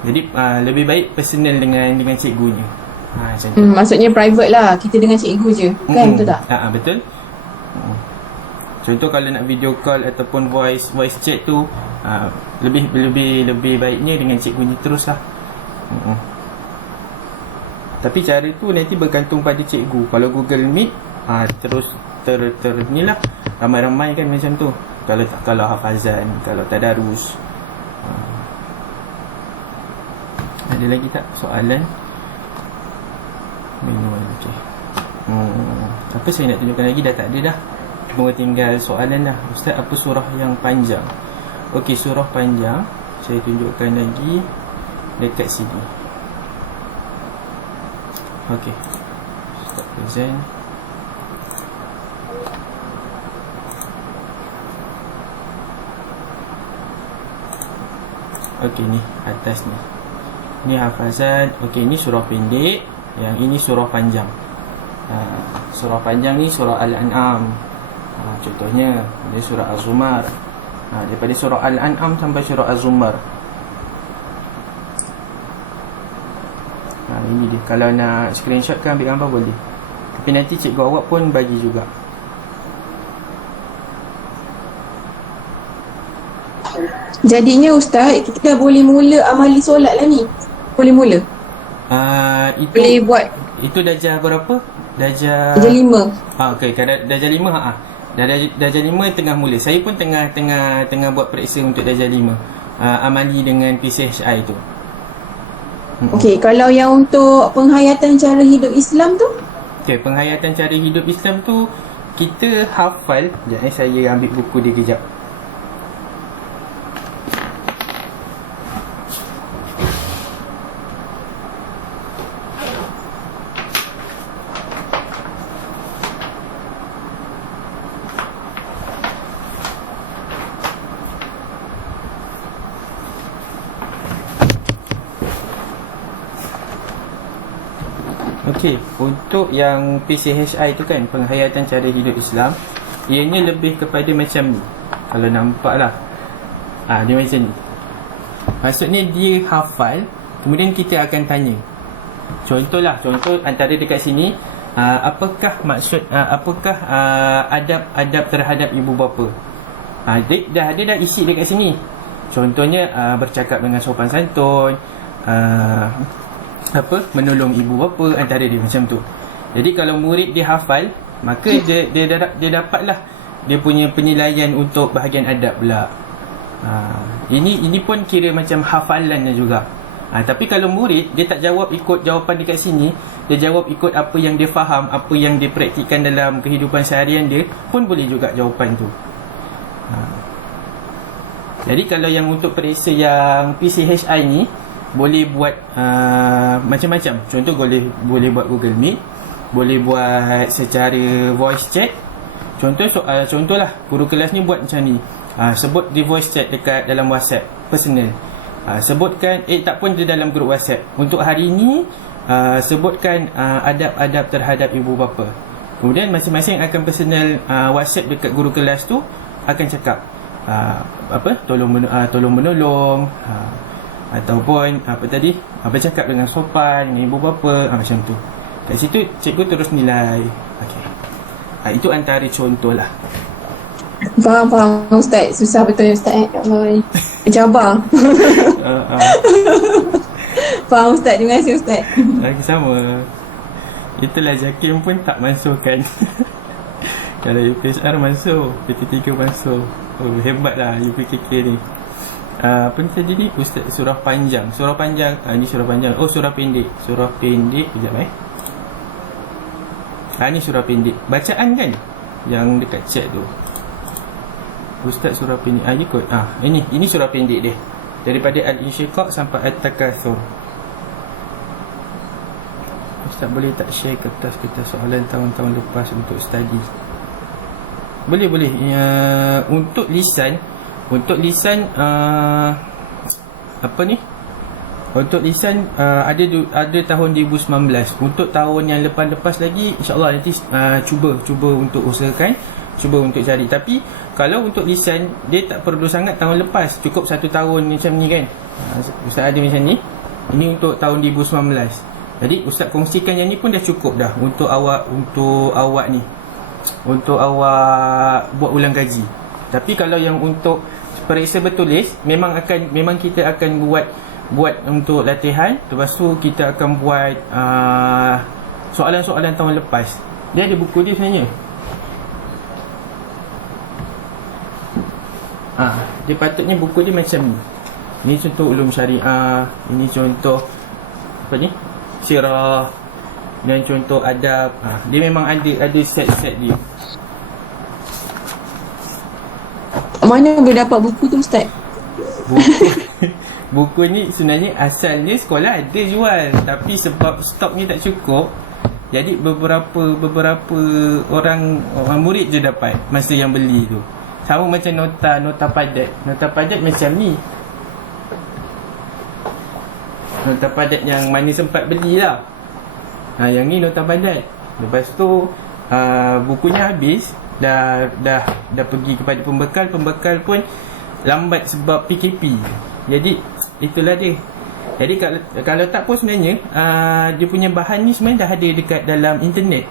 Jadi lebih baik personal dengan cikgunya. Macam tu. Maksudnya private lah, kita dengan cikgu je, kan? Betul tak? Betul. Contoh kalau nak video call ataupun voice chat tu, lebih baiknya dengan cikgunya terus lah. Tapi cara tu nanti bergantung pada cikgu. Kalau Google Meet terus ni lah, ramai-ramai kan macam tu. Kalau hafazan, kalau tadarus. Ada lagi tak soalan? Manual, okey. Apa saya nak tunjukkan lagi, dah tak ada dah. Cuma tinggal soalan dah. Ustaz, apa surah yang panjang? Okey, surah panjang saya tunjukkan lagi dekat sini. Okey, stop present. Okey, ni atas ni. Ni hafazan. Okey, ni surah pendek, yang ini surah panjang. Surah panjang ni surah Al-An'am. Contohnya dia surah Az-Zumar. Daripada surah Al-An'am sampai surah Az-Zumar. Ini dia. Kalau nak screenshot kan, ambil gambar boleh. Tapi nanti cikgu awak pun bagi juga. Jadinya Ustaz, kita dah boleh mula amali solat lah ni. Boleh mula. Itu Boleh buat. Itu darjah berapa? Darjah 5. okey, kalau darjah 5 darjah 5 tengah mula. Saya pun tengah buat periksa untuk darjah 5. Amali dengan PCHI tu. Okey, kalau yang untuk penghayatan cara hidup Islam tu? Okey, penghayatan cara hidup Islam tu kita hafal. Sekejap saya ambil buku dia kejap. Okey, untuk yang PCHI tu kan, penghayatan cara hidup Islam, ianya lebih kepada macam ni. Kalau nampak lah, dia macam ni. Maksudnya dia hafal, kemudian kita akan tanya. Contoh antara dekat sini, apakah maksud, adab terhadap ibu bapa. Dia dah isi dekat sini. Contohnya bercakap dengan sopan santun, menolong ibu bapa, antara dia macam tu. Jadi kalau murid dia hafal, maka dia dapatlah dia punya penilaian untuk bahagian adab pula. Ini pun kira macam hafalannya juga. Tapi kalau murid dia tak jawab ikut jawapan dekat sini, dia jawab ikut apa yang dia faham, apa yang dia praktikkan dalam kehidupan seharian dia, pun boleh juga jawapan tu. Jadi kalau yang untuk periksa yang PCHI ni, boleh buat macam-macam. Contoh boleh buat Google Meet, boleh buat secara voice chat. Contohlah guru kelas ni buat macam ni. Sebut di voice chat dekat dalam WhatsApp personal. Sebutkan tak pun di dalam grup WhatsApp. Untuk hari ini sebutkan adab-adab terhadap ibu bapa. Kemudian masing-masing akan personal WhatsApp dekat guru kelas tu, akan cakap tolong menolong, ataupun bercakap dengan sopan dengan ibu bapa, macam tu. Kat situ cikgu terus nilai. Okey. Itu antara contoh lah. Faham Ustaz. Susah betul Ustaz. Cabar. Faham Ustaz. Terima kasih Ustaz. Sama. Itulah Jakim pun tak masukkan. Kalau UPSR masuk, PT3 masuk. Hebatlah UPKK ni. Apa ni tadi ni? Ustaz, surah panjang. Ni surah panjang. Surah pendek. Sekejap ni surah pendek. Bacaan kan yang dekat chat tu. Ustaz surah pendek. Ini kot. Ini surah pendek dia. Daripada Al-Insyiqaq sampai At-Takatsur. Ustaz boleh tak share kertas-kertas soalan tahun-tahun lepas untuk study? Boleh. Untuk lisan Untuk lisan ada tahun 2019. Untuk tahun yang lepas lagi, InsyaAllah nanti cuba untuk usahakan, cuba untuk cari. Tapi kalau untuk lisan, dia tak perlu sangat tahun lepas, cukup 1 tahun macam ni kan. Ustaz ada macam ni. Ini untuk tahun 2019. Jadi Ustaz kongsikan yang ni pun dah cukup dah untuk awak ni, untuk awak buat ulang kaji. Tapi kalau yang untuk periksa bertulis, memang kita akan buat untuk latihan. Lepas tu kita akan buat soalan-soalan tahun lepas. Dia ada buku dia sebenarnya. Dia patutnya buku dia macam ni. Ini contoh ulum syariah, ini contoh sirah, dan contoh adab. Dia memang ada set-set dia. Mana boleh dapat buku tu Ustaz? Buku ni sebenarnya asalnya sekolah ada jual, tapi sebab stok ni tak cukup, jadi beberapa orang murid je dapat masa yang beli tu. Sama macam nota padat. Nota padat macam ni. Nota padat yang mana sempat beli lah. Yang ni nota padat. Lepas tu bukunya habis. Dah pergi kepada pembekal pun lambat sebab PKP. Jadi itulah dia. Jadi kalau tak pun sebenarnya dia punya bahan ni sebenarnya dah ada dekat dalam internet.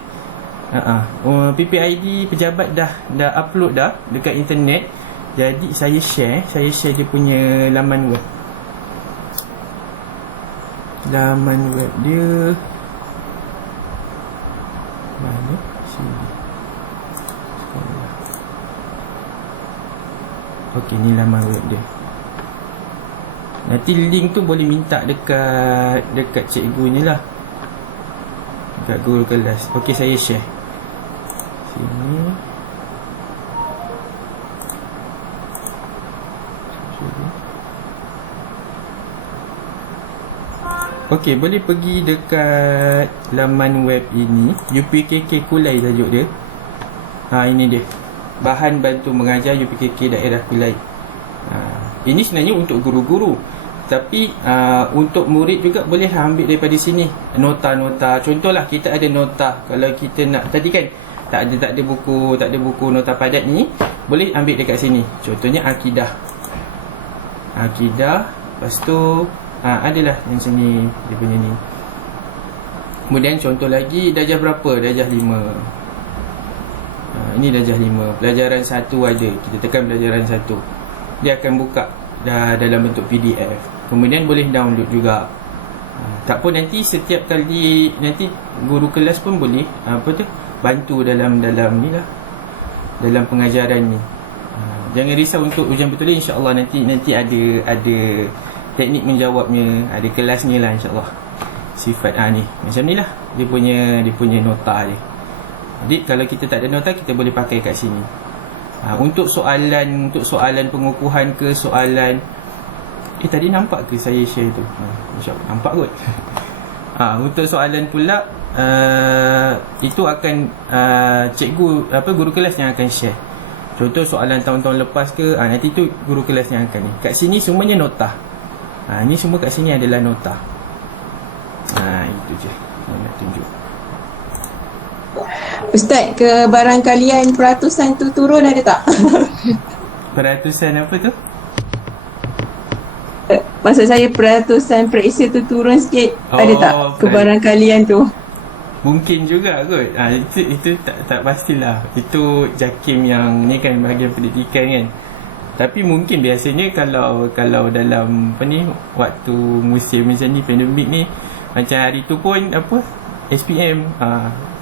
PPID pejabat dah upload dah dekat internet. Jadi saya share dia punya laman web. Laman web dia mana? Sini. Okey, ni laman web dia. Nanti link tu boleh minta dekat cikgu ni lah, dekat guru kelas. Okey, saya share sini. Okey, boleh pergi dekat laman web ini, UPKK Kulai tajuk dia. Ini dia, bahan bantu mengajar UPKK daerah Kulai. Ini sebenarnya untuk guru-guru, tapi untuk murid juga boleh ambil daripada sini. Nota-nota, contohlah kita ada nota. Kalau kita nak, tadi kan tak ada buku nota padat ni, boleh ambil dekat sini. Contohnya akidah. Lepas tu adalah yang sini dia punya ni. Kemudian contoh lagi, darjah berapa? Darjah 5. Ini darjah 5. Pelajaran 1 ada. Kita tekan pelajaran 1. Dia akan buka dalam bentuk PDF. Kemudian boleh download juga. Tak pun nanti setiap kali nanti guru kelas pun boleh bantu dalam ni lah, dalam pengajaran ni. Jangan risau untuk ujian bertulis, insya-Allah nanti ada teknik menjawabnya, ada kelasnya lah insya-Allah. Sifat ni macam ni lah dia punya nota dia. Jadi kalau kita tak ada nota, kita boleh pakai kat sini. Untuk soalan pengukuhan ke soalan tadi nampak ke saya share tu? InsyaAllah nampak kot. Untuk soalan pula itu akan cikgu guru kelas yang akan share. Contoh soalan tahun-tahun lepas ke, nanti tu guru kelas yang akan ni. Kat sini semuanya nota. Ni semua kat sini adalah nota. Itu je yang nak tunjuk. Ustaz, ke barang kalian peratusan tu turun ada tak? Peratusan apa tu? Maksud saya peratusan periksa tu turun sikit. Ada tak ke barang kalian tu? Mungkin juga kot. Itu tak pastilah. Itu JAKIM yang ni kan, bahagian pendidikan kan. Tapi mungkin biasanya kalau dalam waktu musim macam ni, pandemik ni, macam hari tu pun SPM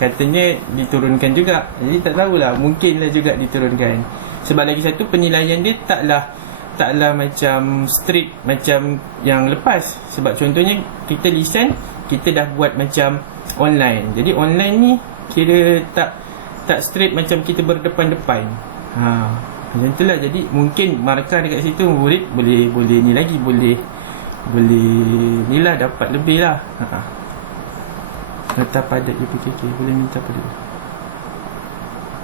katanya diturunkan juga. Jadi tak tahulah, mungkinlah juga diturunkan. Sebab lagi satu, penilaian dia taklah macam strict macam yang lepas. Sebab contohnya kita lisan, kita dah buat macam online. Jadi online ni kira tak strict macam kita berdepan-depan. Macam itulah. Jadi mungkin markah dekat situ murid boleh ni lagi, boleh ni lah, dapat lebih lah. Nota padat UPKK boleh minta pada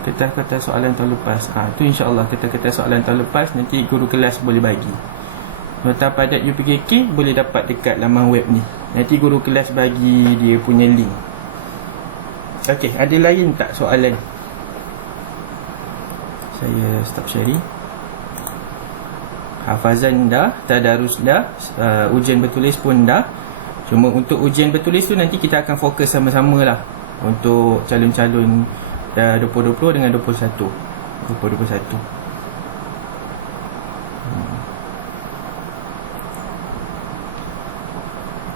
kata-kata soalan tahun lepas. Tu insya-Allah kata-kata soalan tahun lepas nanti guru kelas boleh bagi. Nota padat UPKK boleh dapat dekat laman web ni. Nanti guru kelas bagi dia punya link. Okey, ada lain tak soalan? Saya stop sharing. Hafazan dah, tadarus dah, ujian bertulis pun dah. Cuma untuk ujian bertulis tu nanti kita akan fokus sama-sama lah untuk calon-calon 2020 dengan 2021.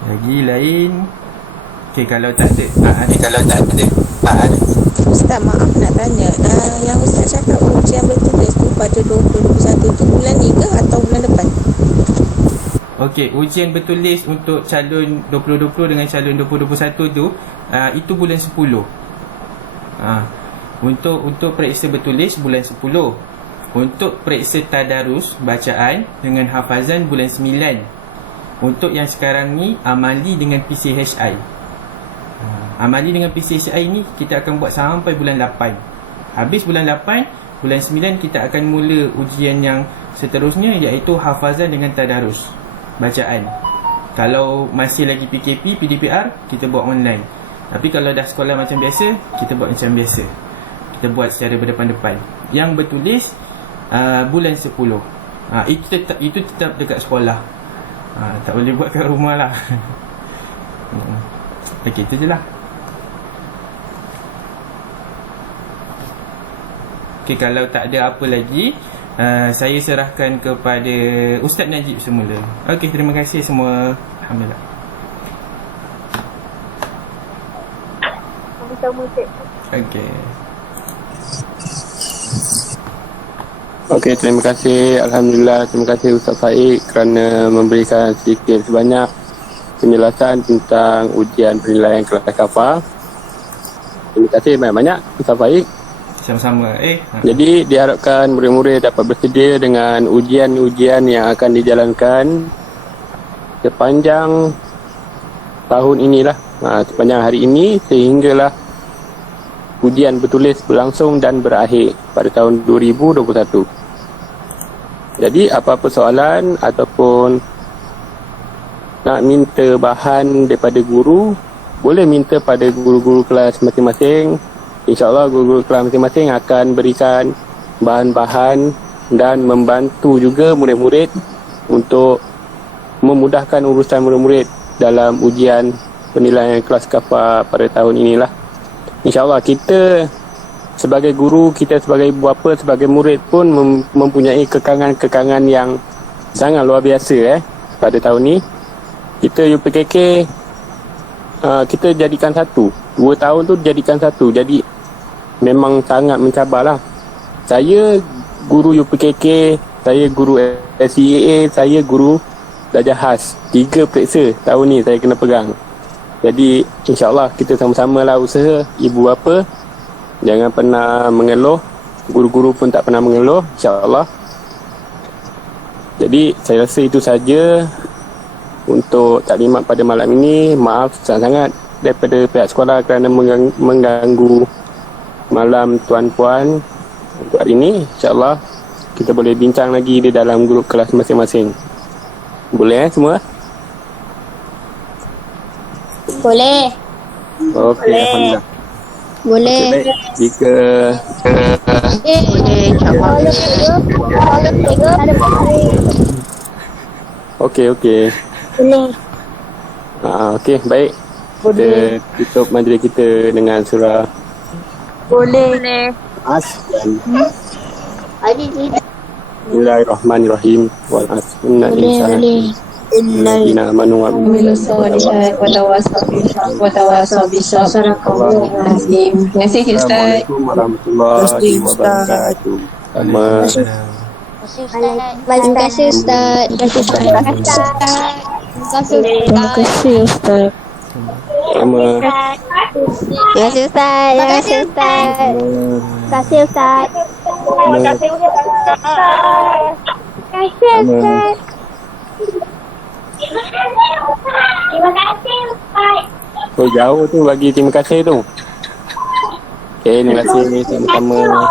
Lagi lain. Okey, kalau tak ada Ustaz, maaf nak tanya. Yang Ustaz cakap ujian bertulis tu pada 2021 tu bulan ni ke atau bulan depan? Okey, ujian bertulis untuk calon 2020 dengan calon 2021 tu itu bulan 10. Untuk periksa bertulis bulan 10. Untuk periksa tadarus bacaan dengan hafazan bulan 9. Untuk yang sekarang ni amali dengan PCHI. Amali dengan PCHI ni kita akan buat sampai bulan 8. Habis bulan 8, bulan 9 kita akan mula ujian yang seterusnya, iaitu hafazan dengan tadarus bacaan. Kalau masih lagi PKP, PDPR, kita buat online. Tapi kalau dah sekolah macam biasa, kita buat macam biasa. Kita buat secara berdepan-depan. Yang bertulis bulan 10. Itu tetap dekat sekolah. Tak boleh buat kat rumah lah. Okey, itu je lah. Okey, kalau tak ada apa lagi, saya serahkan kepada Ustaz Najib semula. Okey, terima kasih semua. Alhamdulillah. Okey. Okey, terima kasih. Alhamdulillah, terima kasih Ustaz Faik kerana memberikan sedikit sebanyak penjelasan tentang ujian penilaian kelas kafah. Terima kasih banyak-banyak Ustaz Faik. Sama-sama. Jadi diharapkan murid-murid dapat bersedia dengan ujian-ujian yang akan dijalankan sepanjang tahun inilah, sepanjang hari ini sehinggalah ujian bertulis berlangsung dan berakhir pada tahun 2021. Jadi apa-apa soalan ataupun nak minta bahan daripada guru, boleh minta pada guru-guru kelas masing-masing. InsyaAllah guru-guru kelas masing-masing akan berikan bahan-bahan dan membantu juga murid-murid untuk memudahkan urusan murid-murid dalam ujian penilaian kelas kafah pada tahun inilah. InsyaAllah kita sebagai guru, kita sebagai ibu bapa, sebagai murid pun mempunyai kekangan-kekangan yang sangat luar biasa pada tahun ni. Kita UPKK kita jadikan satu. 2 tahun tu jadikan satu. Jadi memang sangat mencabarlah. Saya guru UPKK, saya guru SCAA, saya guru belajar khas. 3 periksa tahun ni saya kena pegang. Jadi insyaAllah kita sama-sama lah usaha, ibu bapa jangan pernah mengeluh, guru-guru pun tak pernah mengeluh, insyaAllah. Jadi saya rasa itu saja untuk taklimat pada malam ini. Maaf sangat-sangat daripada pihak sekolah kerana mengganggu malam tuan-puan untuk hari ini. InsyaAllah kita boleh bincang lagi di dalam grup kelas masing-masing. Boleh semua? Boleh. Okey, alhamdulillah. Boleh. Okay, baik. Jika Okey. Boleh. Okey, baik. Kita tutup majlis kita dengan surah Boleh. As dan Bismillahirrahmanirrahim. Wal asr inna insana Inna amanu wa Terima kasih Ustaz. Assalamualaikum warahmatullahi wabarakatuh. Terima kasih Ustaz. Terima kasih Ustaz. Sama. Terima kasih Ustaz. Terima kasih Ustaz. Terima kasih Ustaz. Terima kasih Ustaz. Terima kasih Ustaz. Oh, jauh tu bagi terima kasih tu. Okay, terima kasih sama-sama.